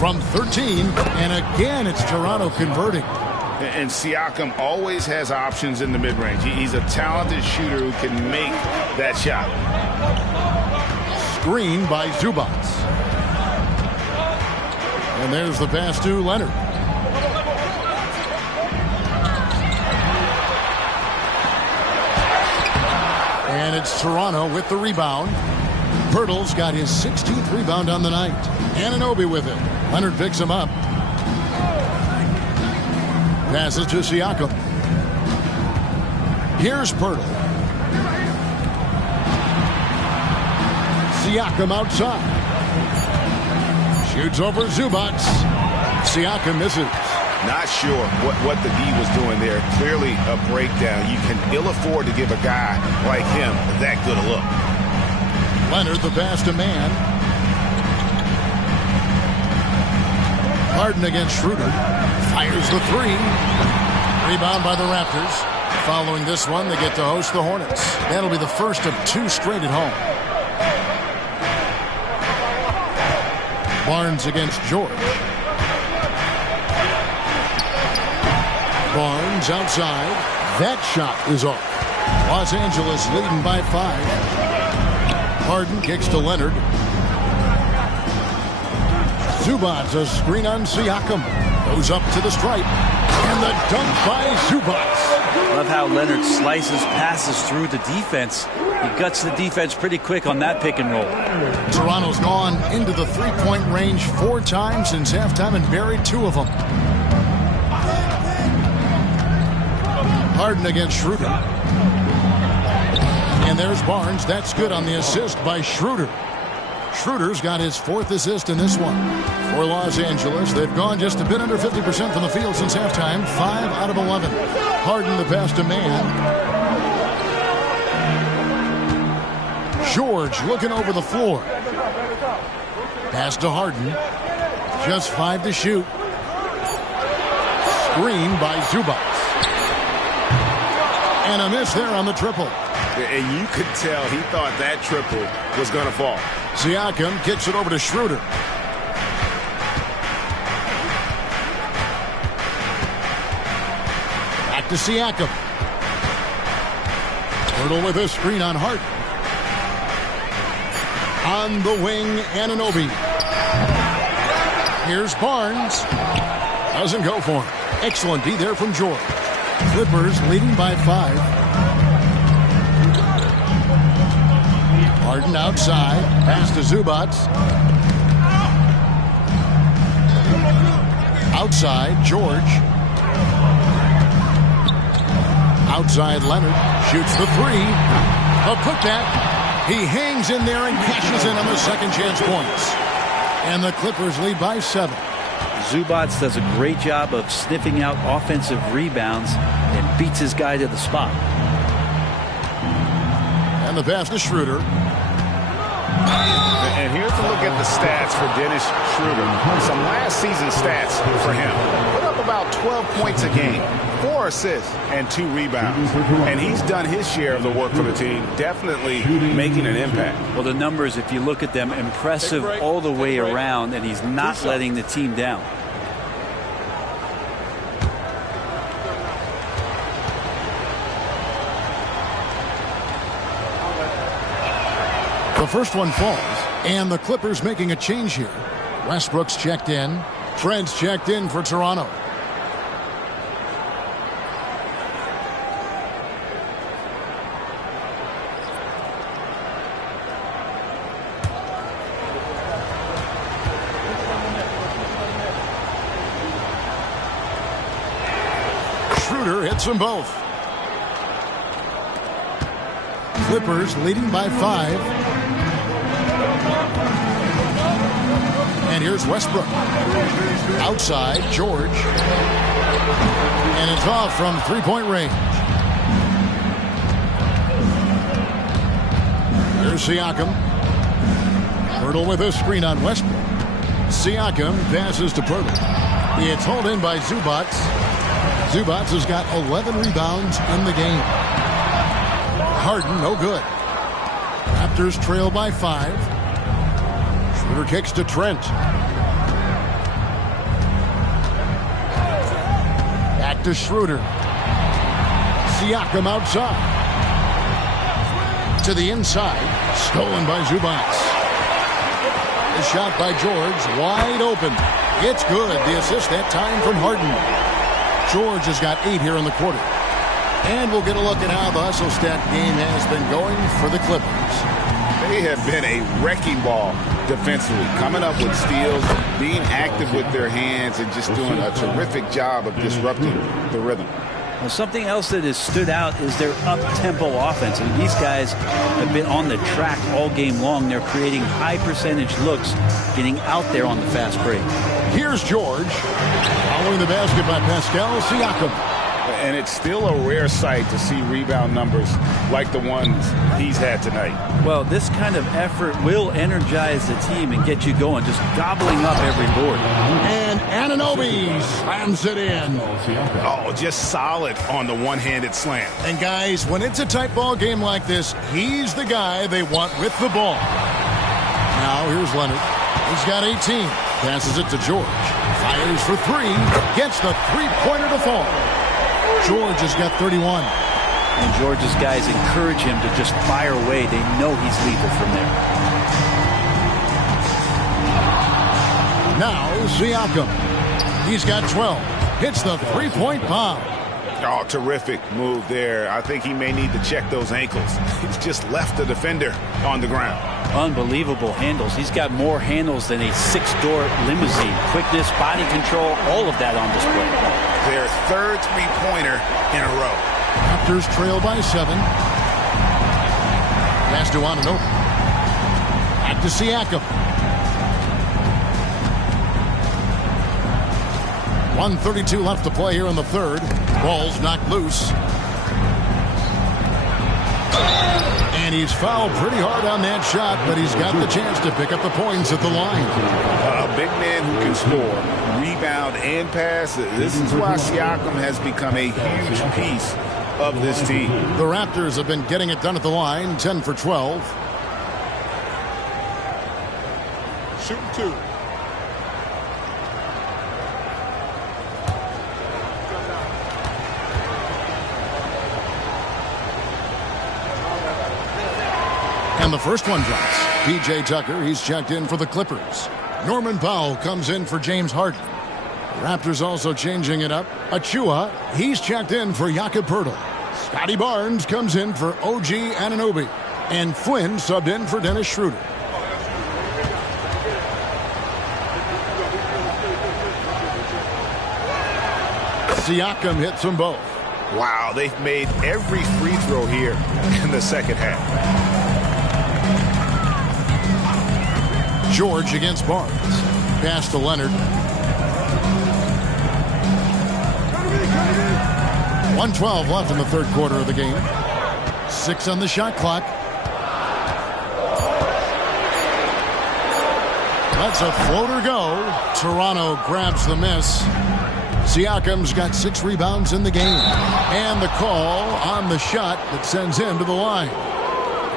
From 13, and again it's Toronto converting. And Siakam always has options in the mid-range. He's a talented shooter who can make that shot. Screen by Zubats. And there's the pass to Leonard. And it's Toronto with the rebound. Pirtle's got his 16th rebound on the night. Anunoby with it. Leonard picks him up. Passes to Siakam. Here's Pirtle. Siakam outside. Shoots over Zubats. Siakam misses. Not sure what the D was doing there. Clearly a breakdown. You can ill afford to give a guy like him that good a look. Leonard the pass to man. Harden against Schroeder. Fires the 3. Rebound by the Raptors. Following this one, they get to host the Hornets. That'll be the first of 2 straight at home. Barnes against George. Barnes outside. That shot is off. Los Angeles leading by 5. Harden kicks to Leonard. Zubats a screen on Siakam. Goes up to the stripe. And the dunk by Zubats. Love how Leonard slices passes through the defense. He guts the defense pretty quick on that pick and roll. Toronto's gone into the three-point range 4 times since halftime and buried 2 of them. Harden against Schroeder. And there's Barnes. That's good on the assist by Schroeder. Schroeder's got his 4th assist in this one. For Los Angeles, they've gone just a bit under 50% from the field since halftime. 5 out of 11. Harden the pass to man. George looking over the floor. Pass to Harden. Just 5 to shoot. Screen by Zubats. And a miss there on the triple. And you could tell he thought that triple was going to fall. Siakam kicks it over to Schroeder. Back to Siakam. Pirtle with a screen on Harden. On the wing, Anunoby. Here's Barnes. Doesn't go for him. Excellent D there from George. Clippers leading by 5. Harden outside. Pass to Zubac. Outside, George. Outside, Leonard. Shoots the 3. A putback. He hangs in there and cashes in on the second chance points. And the Clippers lead by 7. Zubac does a great job of sniffing out offensive rebounds and beats his guy to the spot. And the pass to Schroeder. And here's a look at the stats for Dennis Schroeder. Some last season stats for him. Put up about 12 points a game, 4 assists, and 2 rebounds. And he's done his share of the work for the team, definitely making an impact. Well, the numbers, if you look at them, impressive all the way around, and he's not letting the team down. The first one falls, and the Clippers making a change here. Westbrook's checked in. Trent's checked in for Toronto. Schroeder hits them both. Clippers leading by 5. And here's Westbrook. Outside, George. And it's off from three-point range. Here's Siakam. Pirtle with a screen on Westbrook. Siakam passes to Pirtle. It's hauled in by Zubac. Zubac has got 11 rebounds in the game. Harden, no good. Raptors trail by 5. Schroeder kicks to Trent. Back to Schroeder. Siakam outside. To the inside. Stolen by Zubac. The shot by George. Wide open. It's good. The assist that time from Harden. George has got 8 here in the quarter. And we'll get a look at how the hustle stat game has been going for the Clippers. They have been a wrecking ball defensively, coming up with steals, being active with their hands, and just doing a terrific job of disrupting the rhythm. Well, something else that has stood out is their up-tempo offense. And these guys have been on the track all game long. They're creating high-percentage looks, getting out there on the fast break. Here's George. Following the basket by Pascal Siakam. And it's still a rare sight to see rebound numbers like the ones he's had tonight. Well, this kind of effort will energize the team and get you going, just gobbling up every board. And Anunoby slams it in. Oh, just solid on the one-handed slam. And guys, when it's a tight ball game like this, he's the guy they want with the ball. Now here's Leonard. He's got 18. Passes it to George. Fires for 3. Gets the three-pointer to fall. George has got 31. And George's guys encourage him to just fire away. They know he's lethal from there. Now Siakam. He's got 12. Hits the three-point bomb. Oh, terrific move there. I think he may need to check those ankles. He's just left the defender on the ground. Unbelievable handles. He's got more handles than a 6-door limousine. Quickness, body control, all of that on display. Their third three-pointer in a row. Raptors trail by 7. Pass to Anunoby. Back to Siakam. 1:32 left to play here in the third. Ball's knocked loose. And he's fouled pretty hard on that shot, but he's got the chance to pick up the points at the line. A big man who can score, rebound, and pass. This is why Siakam has become a huge piece of this team. The Raptors have been getting it done at the line, 10 for 12. Shooting 2. And the first one drops. P.J. Tucker, he's checked in for the Clippers. Norman Powell comes in for James Harden. The Raptors also changing it up. Achua, he's checked in for Jakob Poeltl. Scotty Barnes comes in for OG Anunoby. And Flynn subbed in for Dennis Schroeder. Siakam hits them both. Wow, they've made every free throw here in the second half. George against Barnes. Pass to Leonard. 1:12 left in the third quarter of the game. 6 on the shot clock. Lets a floater go. Toronto grabs the miss. Siakam's got 6 rebounds in the game. And the call on the shot that sends him to the line.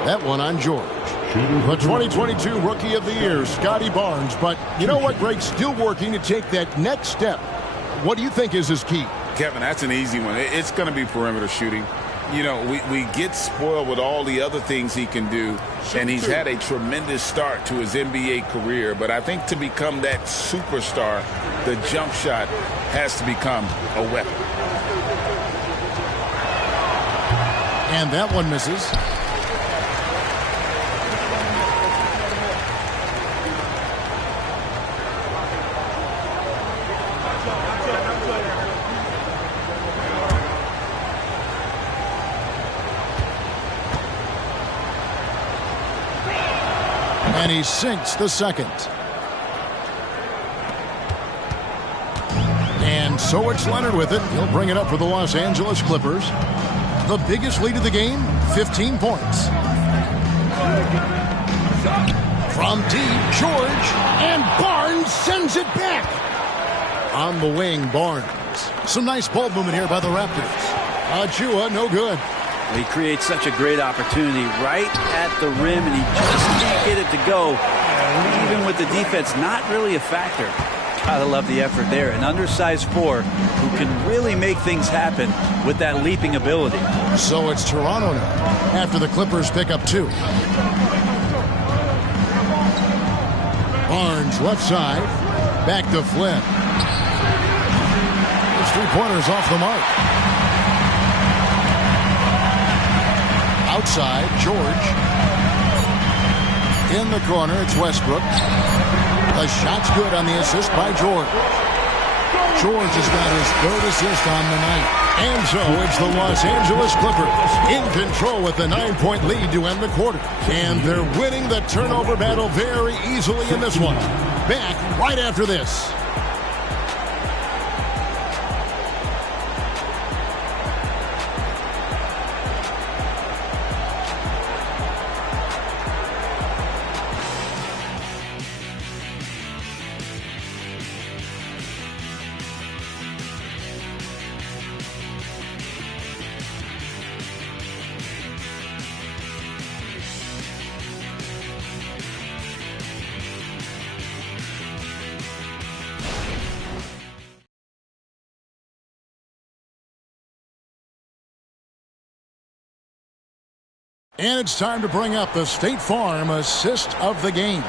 That one on George. The 2022 Rookie of the Year, Scotty Barnes. But you know what, Greg? Still working to take that next step. What do you think is his key? Kevin, that's an easy one. It's going to be perimeter shooting. You know, we get spoiled with all the other things he can do, and he's had a tremendous start to his NBA career. But I think to become that superstar, the jump shot has to become a weapon. And that one misses. And he sinks the second. And so it's Leonard with it. He'll bring it up for the Los Angeles Clippers. The biggest lead of the game, 15 points. From deep, George, and Barnes sends it back. On the wing, Barnes. Some nice ball movement here by the Raptors. Achua, no good. He creates such a great opportunity right at the rim, and he just can't get it to go. Even with the defense, not really a factor. Gotta love the effort there. An undersized 4 who can really make things happen with that leaping ability. So it's Toronto now, after the Clippers pick up 2. Barnes left side, back to Flynn. His 3-pointers off the mark. Outside, George. In the corner, it's Westbrook. The shot's good on the assist by George. George has got his 3rd assist on the night. And so it's the Los Angeles Clippers in control with the 9-point lead to end the quarter. And they're winning the turnover battle very easily in this one. Back right after this. And it's time to bring up the State Farm assist of the game.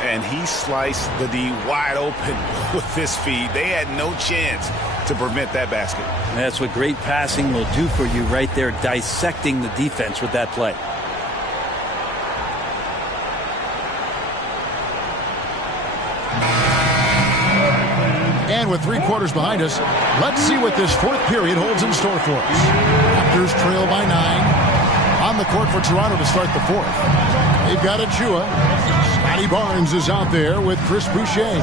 And he sliced the D wide open with his feed. They had no chance to prevent that basket. That's what great passing will do for you right there, dissecting the defense with that play. And with 3 quarters behind us, let's see what this 4th period holds in store for us. Raptors trail by 9. On the court for Toronto to start the 4th. They've got Achua. Scotty Barnes is out there with Chris Boucher.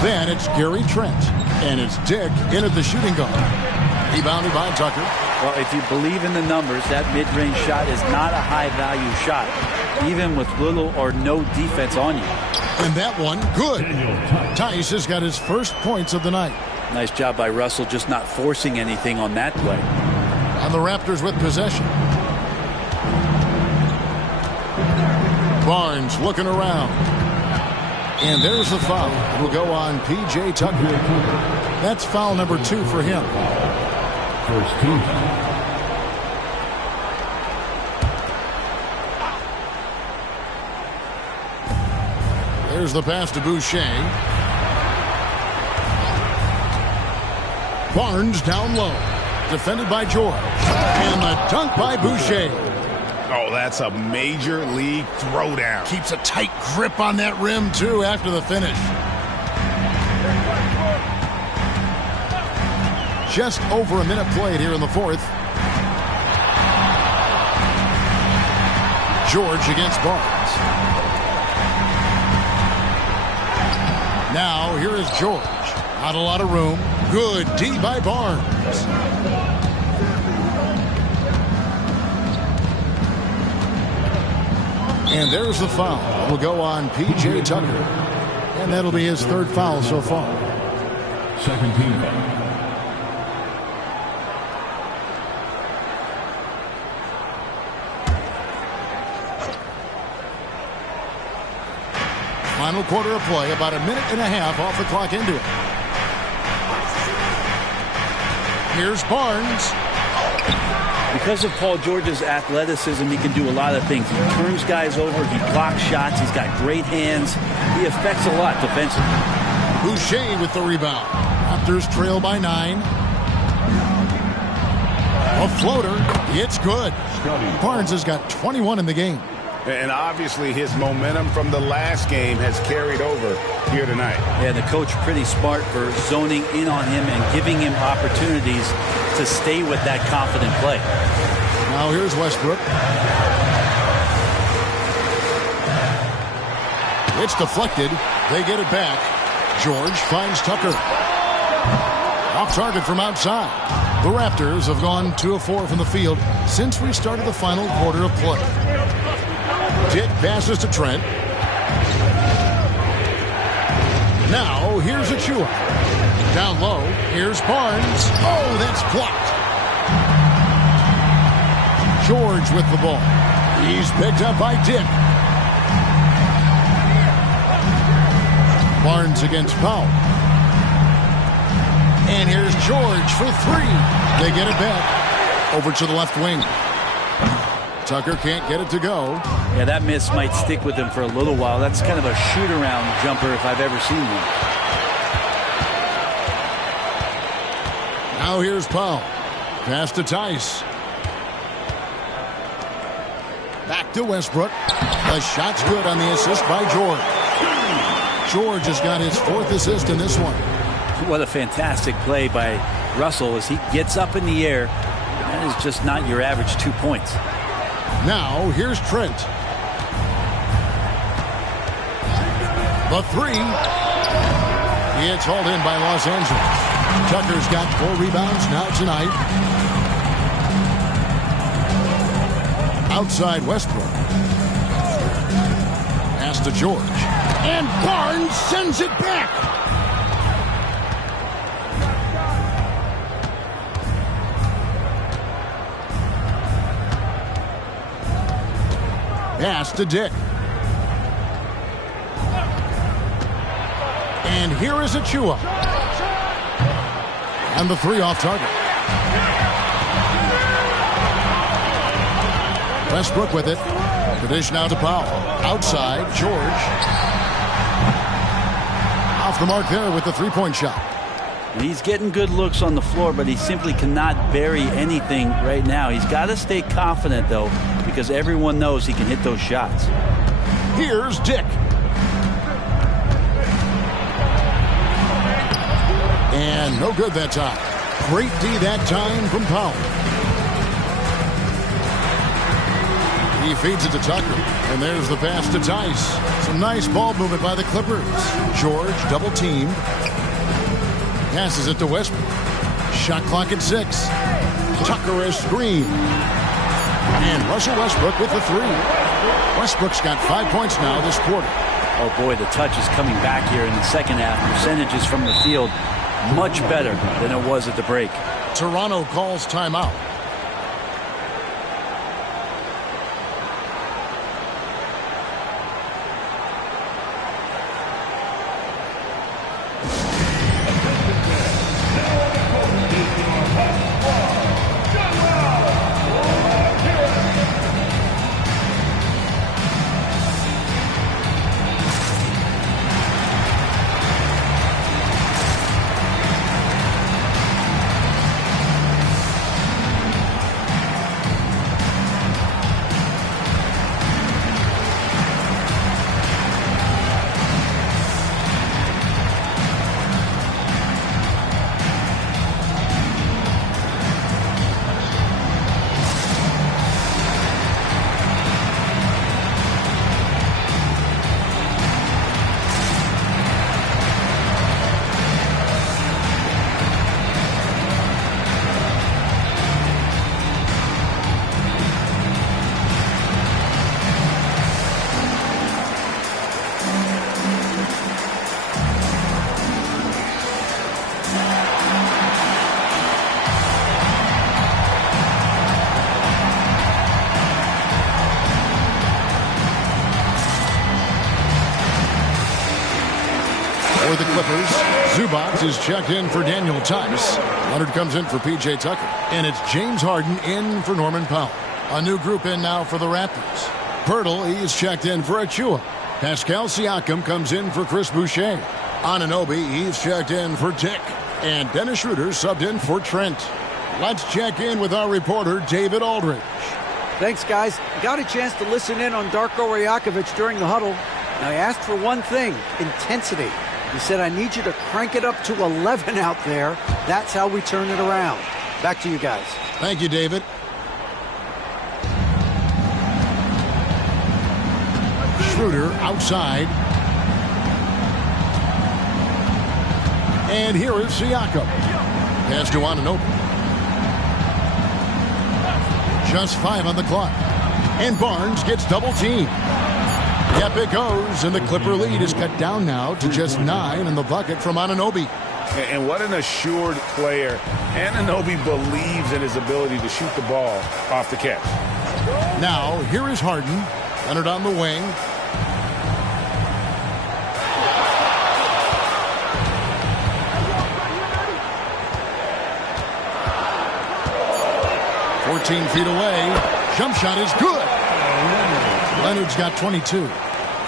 Then it's Gary Trent. And it's Dick in at the shooting guard. Rebounded by Tucker. Well, if you believe in the numbers, that mid-range shot is not a high-value shot, even with little or no defense on you. And that one, good. Tice has got his first points of the night. Nice job by Russell just not forcing anything on that play. And the Raptors with possession. Barnes looking around. And there's the foul. It'll go on P.J. Tucker. That's foul number 2 for him. First team. There's the pass to Boucher. Barnes down low. Defended by George. And the dunk by Boucher. Oh, that's a major league throwdown. Keeps a tight grip on that rim, too, after the finish. Just over a minute played here in the fourth. George against Barnes. Now, here is George. Not a lot of room. Good D by Barnes. And there's the foul. Will go on P.J. Tucker. And that'll be his third foul so far. Second team foul. Final quarter of play, about a minute and a half off the clock into it. Here's Barnes. Because of Paul George's athleticism, he can do a lot of things. He turns guys over, he blocks shots, he's got great hands. He affects a lot defensively. Boucher with the rebound. Raptors trail by 9. A floater. It's good. Barnes has got 21 in the game. And obviously his momentum from the last game has carried over here tonight. Yeah, the coach pretty smart for zoning in on him and giving him opportunities to stay with that confident play. Now here's Westbrook. It's deflected. They get it back. George finds Tucker. Off target from outside. The Raptors have gone 2 of 4 from the field since we started the final quarter of play. Dick passes to Trent. Now, here's Achua. Down low, here's Barnes. Oh, that's blocked. George with the ball. He's picked up by Dick. Barnes against Powell. And here's George for 3. They get it back. Over to the left wing. Tucker can't get it to go. Yeah, that miss might stick with him for a little while. That's kind of a shoot-around jumper if I've ever seen one. Now here's Powell. Pass to Tice. Back to Westbrook. The shot's good on the assist by George. George has got his 4th assist in this one. What a fantastic play by Russell as he gets up in the air. That is just not your average 2 points. Now, here's Trent. The 3. It's hauled in by Los Angeles. Tucker's got 4 rebounds now tonight. Outside Westbrook. Pass to George. And Barnes sends it back. Pass to Dick. And here is Achua. And the 3 off target. Westbrook with it. The dish now to Powell. Outside, George. Off the mark there with the 3-point shot. He's getting good looks on the floor, but he simply cannot bury anything right now. He's got to stay confident, though, because everyone knows he can hit those shots. Here's Dick. And no good that time. Great D that time from Powell. He feeds it to Tucker. And there's the pass to Tice. Some nice ball movement by the Clippers. George double teamed. Passes it to Westbrook. Shot clock at 6. Tucker has screen. And Russell Westbrook with the 3. Westbrook's got 5 points now this quarter. Oh boy, the touch is coming back here in the second half. Percentages from the field much better than it was at the break. Toronto calls timeout. Clippers. Zubac is checked in for Daniel Tice. Leonard comes in for P.J. Tucker. And it's James Harden in for Norman Powell. A new group in now for the Raptors. Pirtle, he is checked in for Achua. Pascal Siakam comes in for Chris Boucher. Anunoby, he's checked in for Dick. And Dennis Schroeder subbed in for Trent. Let's check in with our reporter, David Aldridge. Thanks, guys. Got a chance to listen in on Darko Rajakovic during the huddle. Now, he asked for one thing, intensity. He said, I need you to crank it up to 11 out there. That's how we turn it around. Back to you guys. Thank you, David. Schroeder outside. And here is Siakam. Pass to Anunoby. Just 5 on the clock. And Barnes gets double teamed. Yep, it goes, and the Clipper lead is cut down now to just 9 in the bucket from Anunoby. And what an assured player. Anunoby believes in his ability to shoot the ball off the catch. Now, here is Harden. Leonard on the wing. ...14 feet away. Jump shot is good. Leonard's got 22.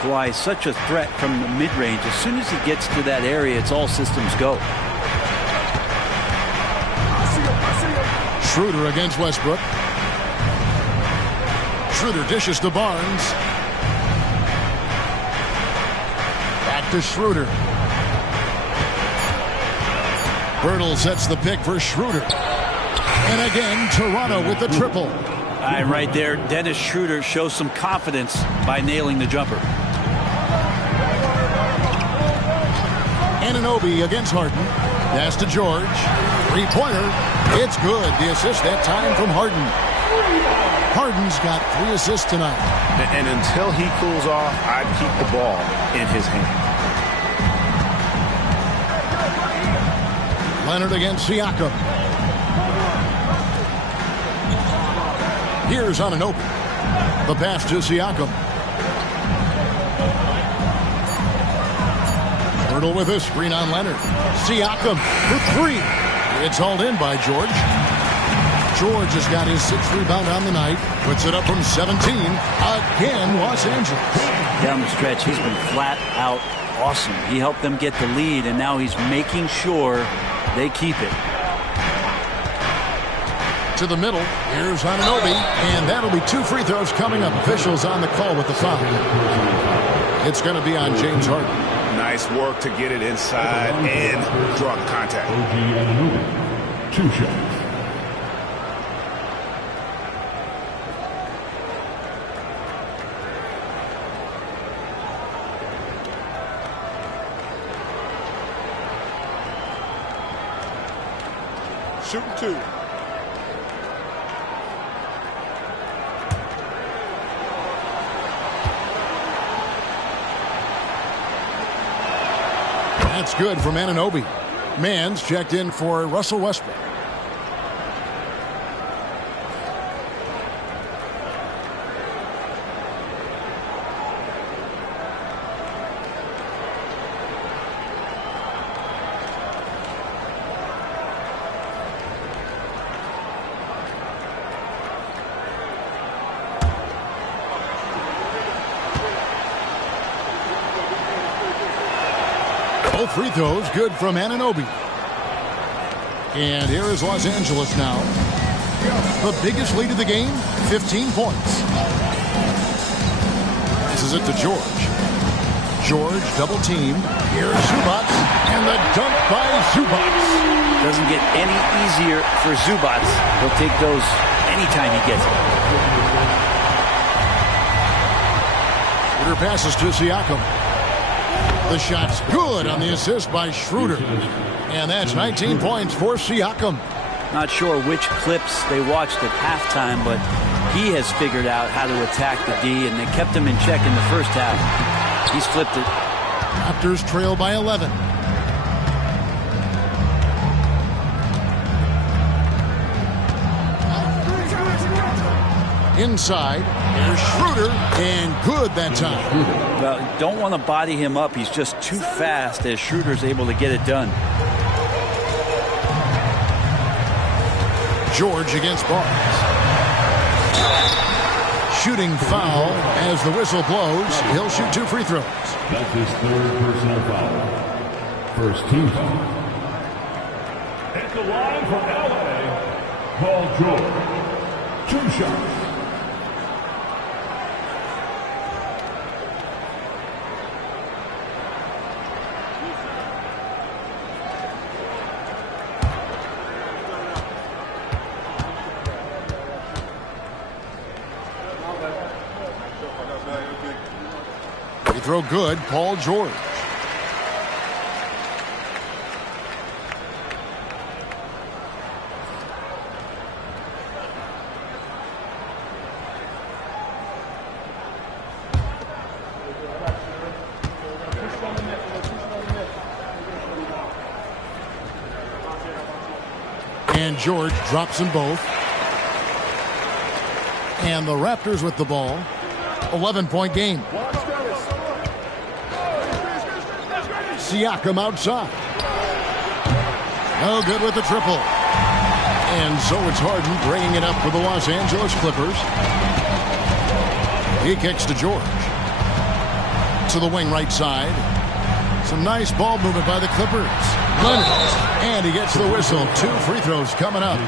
Kawhi is such a threat from the mid-range. As soon as he gets to that area, it's all systems go. Schroeder against Westbrook. Schroeder dishes to Barnes. Back to Schroeder. Birtle sets the pick for Schroeder. And again, Toronto with the triple. Right there, Dennis Schroeder shows some confidence by nailing the jumper. Anunoby against Harden. Pass to George. Three-pointer. It's good. The assist that time from Harden. Harden's got 3 assists tonight. And until he cools off, I'd keep the ball in his hand. Leonard against Siakam. Here's Anunoby. The pass to Siakam. Pirtle with a screen on Leonard. Siakam for 3. It's hauled in by George. George has got his 6th rebound on the night. Puts it up from 17. Again, Los Angeles. Down the stretch, he's been flat out awesome. He helped them get the lead, and now he's making sure they keep it. To the middle. Here's Anunoby. And that'll be 2 free throws coming up. Officials on the call with the foul. It's going to be on James Harden. Nice work to get it inside and draw the contact. OG Anunoby, 2 shots. Shooting 2. That's good from Anunoby. Mann's checked in for Russell Westbrook. Both free throws good from Anunoby. And here is Los Angeles now. The biggest lead of the game, 15 points. This is it to George. George double teamed. Here's Zubac. And the dunk by Zubac. Doesn't get any easier for Zubac. He'll take those anytime he gets it. Schroeder passes to Siakam. The shot's good on the assist by Schroeder. And that's 19 points for Siakam. Not sure which clips they watched at halftime, but he has figured out how to attack the D, and they kept him in check in the first half. He's flipped it. Raptors trail by 11. Inside, here's Schroeder, and good that time. Well, you don't want to body him up. He's just too fast as Schroeder's able to get it done. George against Barnes. Shooting foul as the whistle blows. He'll shoot 2 free throws. That's his 3rd personal foul. First team foul. At the line for LA, Paul George. 2 shots. Free throw good, Paul George. And George drops them both. And the Raptors with the ball. 11-point game. Siakam outside. No good with the triple. And so it's Harden bringing it up for the Los Angeles Clippers. He kicks to George. To the wing right side. Some nice ball movement by the Clippers. Leonard. And he gets the whistle. 2 free throws coming up.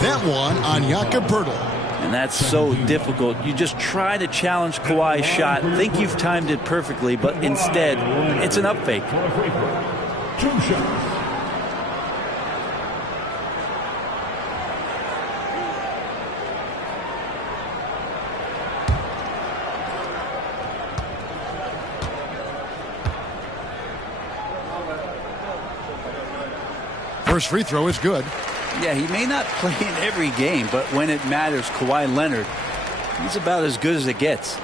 That one on Jakob Poeltl. And that's so difficult. You just try to challenge Kawhi's shot, think you've timed it perfectly, but instead, it's an up fake. 2 shots. First free throw is good. Yeah, he may not play in every game, but when it matters, Kawhi Leonard, he's about as good as it gets.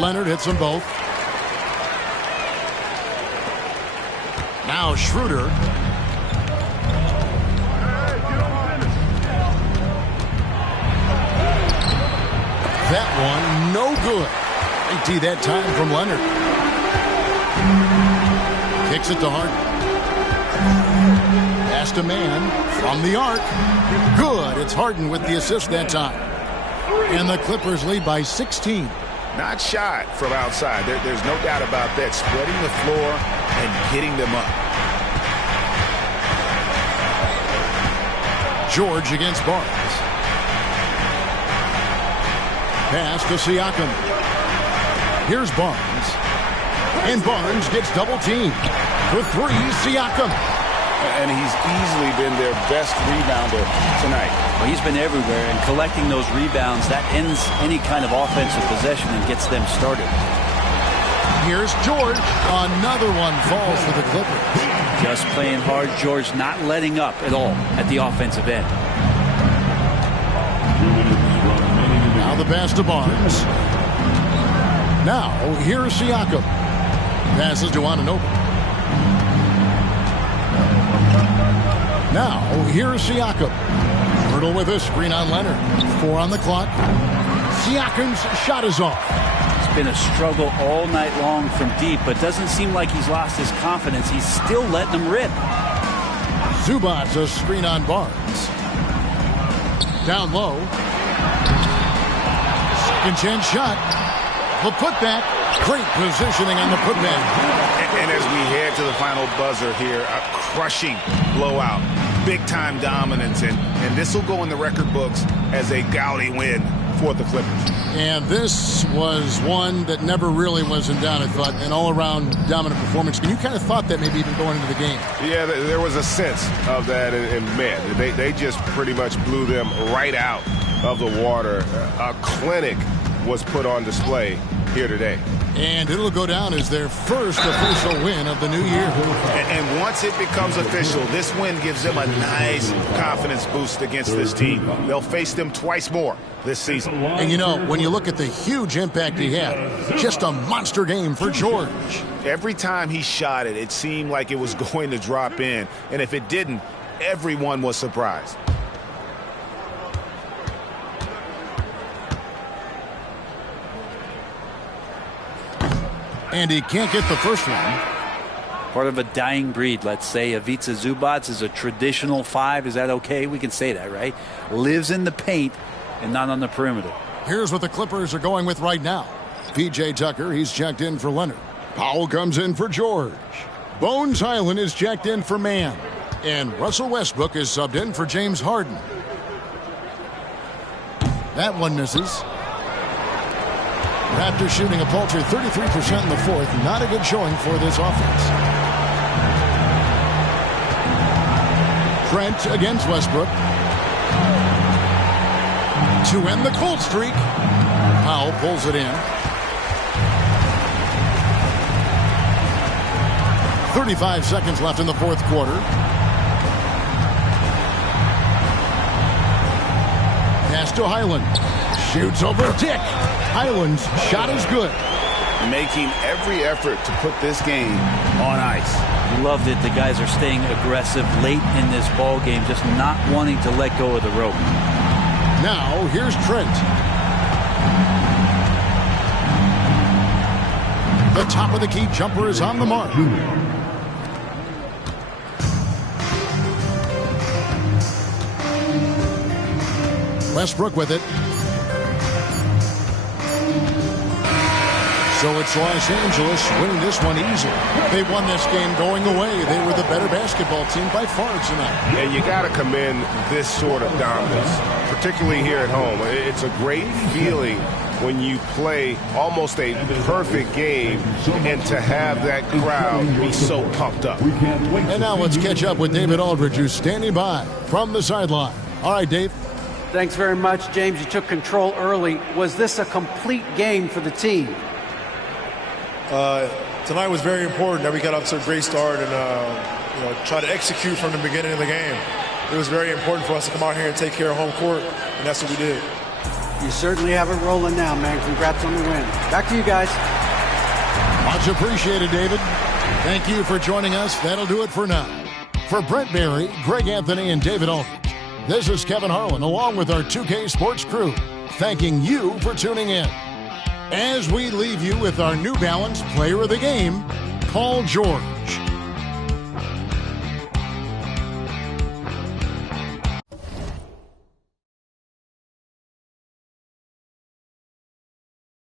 Leonard hits them both. Now Schroeder. That one, no good. Great D that time from Leonard. Kicks it to Harden. Pass to man from the arc. Good. It's Harden with the assist that time. And the Clippers lead by 16. Not shot from outside. There's no doubt about that. Spreading the floor and getting them up. George against Barnes. Pass to Siakam. Here's Barnes. And Barnes gets double teamed. For 3, Siakam. And he's easily been their best rebounder tonight. Well, he's been everywhere, and collecting those rebounds, that ends any kind of offensive possession and gets them started. Here's George. Another one falls for the Clippers. Just playing hard. George not letting up at all at the offensive end. Now the pass to Barnes. Now here's Siakam. Passes to Anunoby. Now here's Siakam. Poeltl with a screen on Leonard. 4 on the clock. Siakam's shot is off. It's been a struggle all night long from deep, but doesn't seem like he's lost his confidence. He's still letting them rip. Zubac's a screen on Barnes. Down low. Second chance shot. The putback. Great positioning on the putback. And as we head to the final buzzer here, a crushing blowout. Big-time dominance, and this will go in the record books as a gaudy win for the Clippers. And this was one that never really was in doubt, I thought, an all-around dominant performance. And you kind of thought that maybe even going into the game. Yeah, there was a sense of that, and man, they just pretty much blew them right out of the water. A clinic was put on display here today. And it'll go down as their first official win of the new year. And once it becomes official, this win gives them a nice confidence boost against this team. They'll face them twice more this season. And you know, when you look at the huge impact he had, just a monster game for George. Every time he shot it, it seemed like it was going to drop in. And if it didn't, everyone was surprised. And he can't get the first one. Part of a dying breed, let's say. Ivica Zubac is a traditional 5. Is that okay? We can say that, right? Lives in the paint and not on the perimeter. Here's what the Clippers are going with right now. P.J. Tucker, he's checked in for Leonard. Powell comes in for George. Bones Highland is checked in for Mann. And Russell Westbrook is subbed in for James Harden. That one misses. Raptors shooting a paltry 33% in the fourth. Not a good showing for this offense. Trent against Westbrook. To end the cold streak. Powell pulls it in. 35 seconds left in the fourth quarter. Pass to Highland. Shoots over Dick. Highland's shot is good. Making every effort to put this game on ice. Loved it. The guys are staying aggressive late in this ball game, just not wanting to let go of the rope. Now here's Trent. The top of the key jumper is on the mark. Westbrook with it. So it's Los Angeles winning this one easily. They won this game going away. They were the better basketball team by far tonight. And you got to commend this sort of dominance, particularly here at home. It's a great feeling when you play almost a perfect game and to have that crowd be so pumped up. And now let's catch up with David Aldridge, who's standing by from the sideline. All right, Dave. Thanks very much, James. You took control early. Was this a complete game for the team? Tonight was very important that we got off to a great start and try to execute from the beginning of the game. It was very important for us to come out here and take care of home court, and that's what we did. You certainly have it rolling now, man. Congrats on the win. Back to you guys. Much appreciated, David. Thank you for joining us. That'll do it for now. For Brent Barry, Greg Anthony, and David Aldridge, this is Kevin Harlan along with our 2K Sports crew, thanking you for tuning in. As we leave you with our New Balance Player of the Game, Paul George.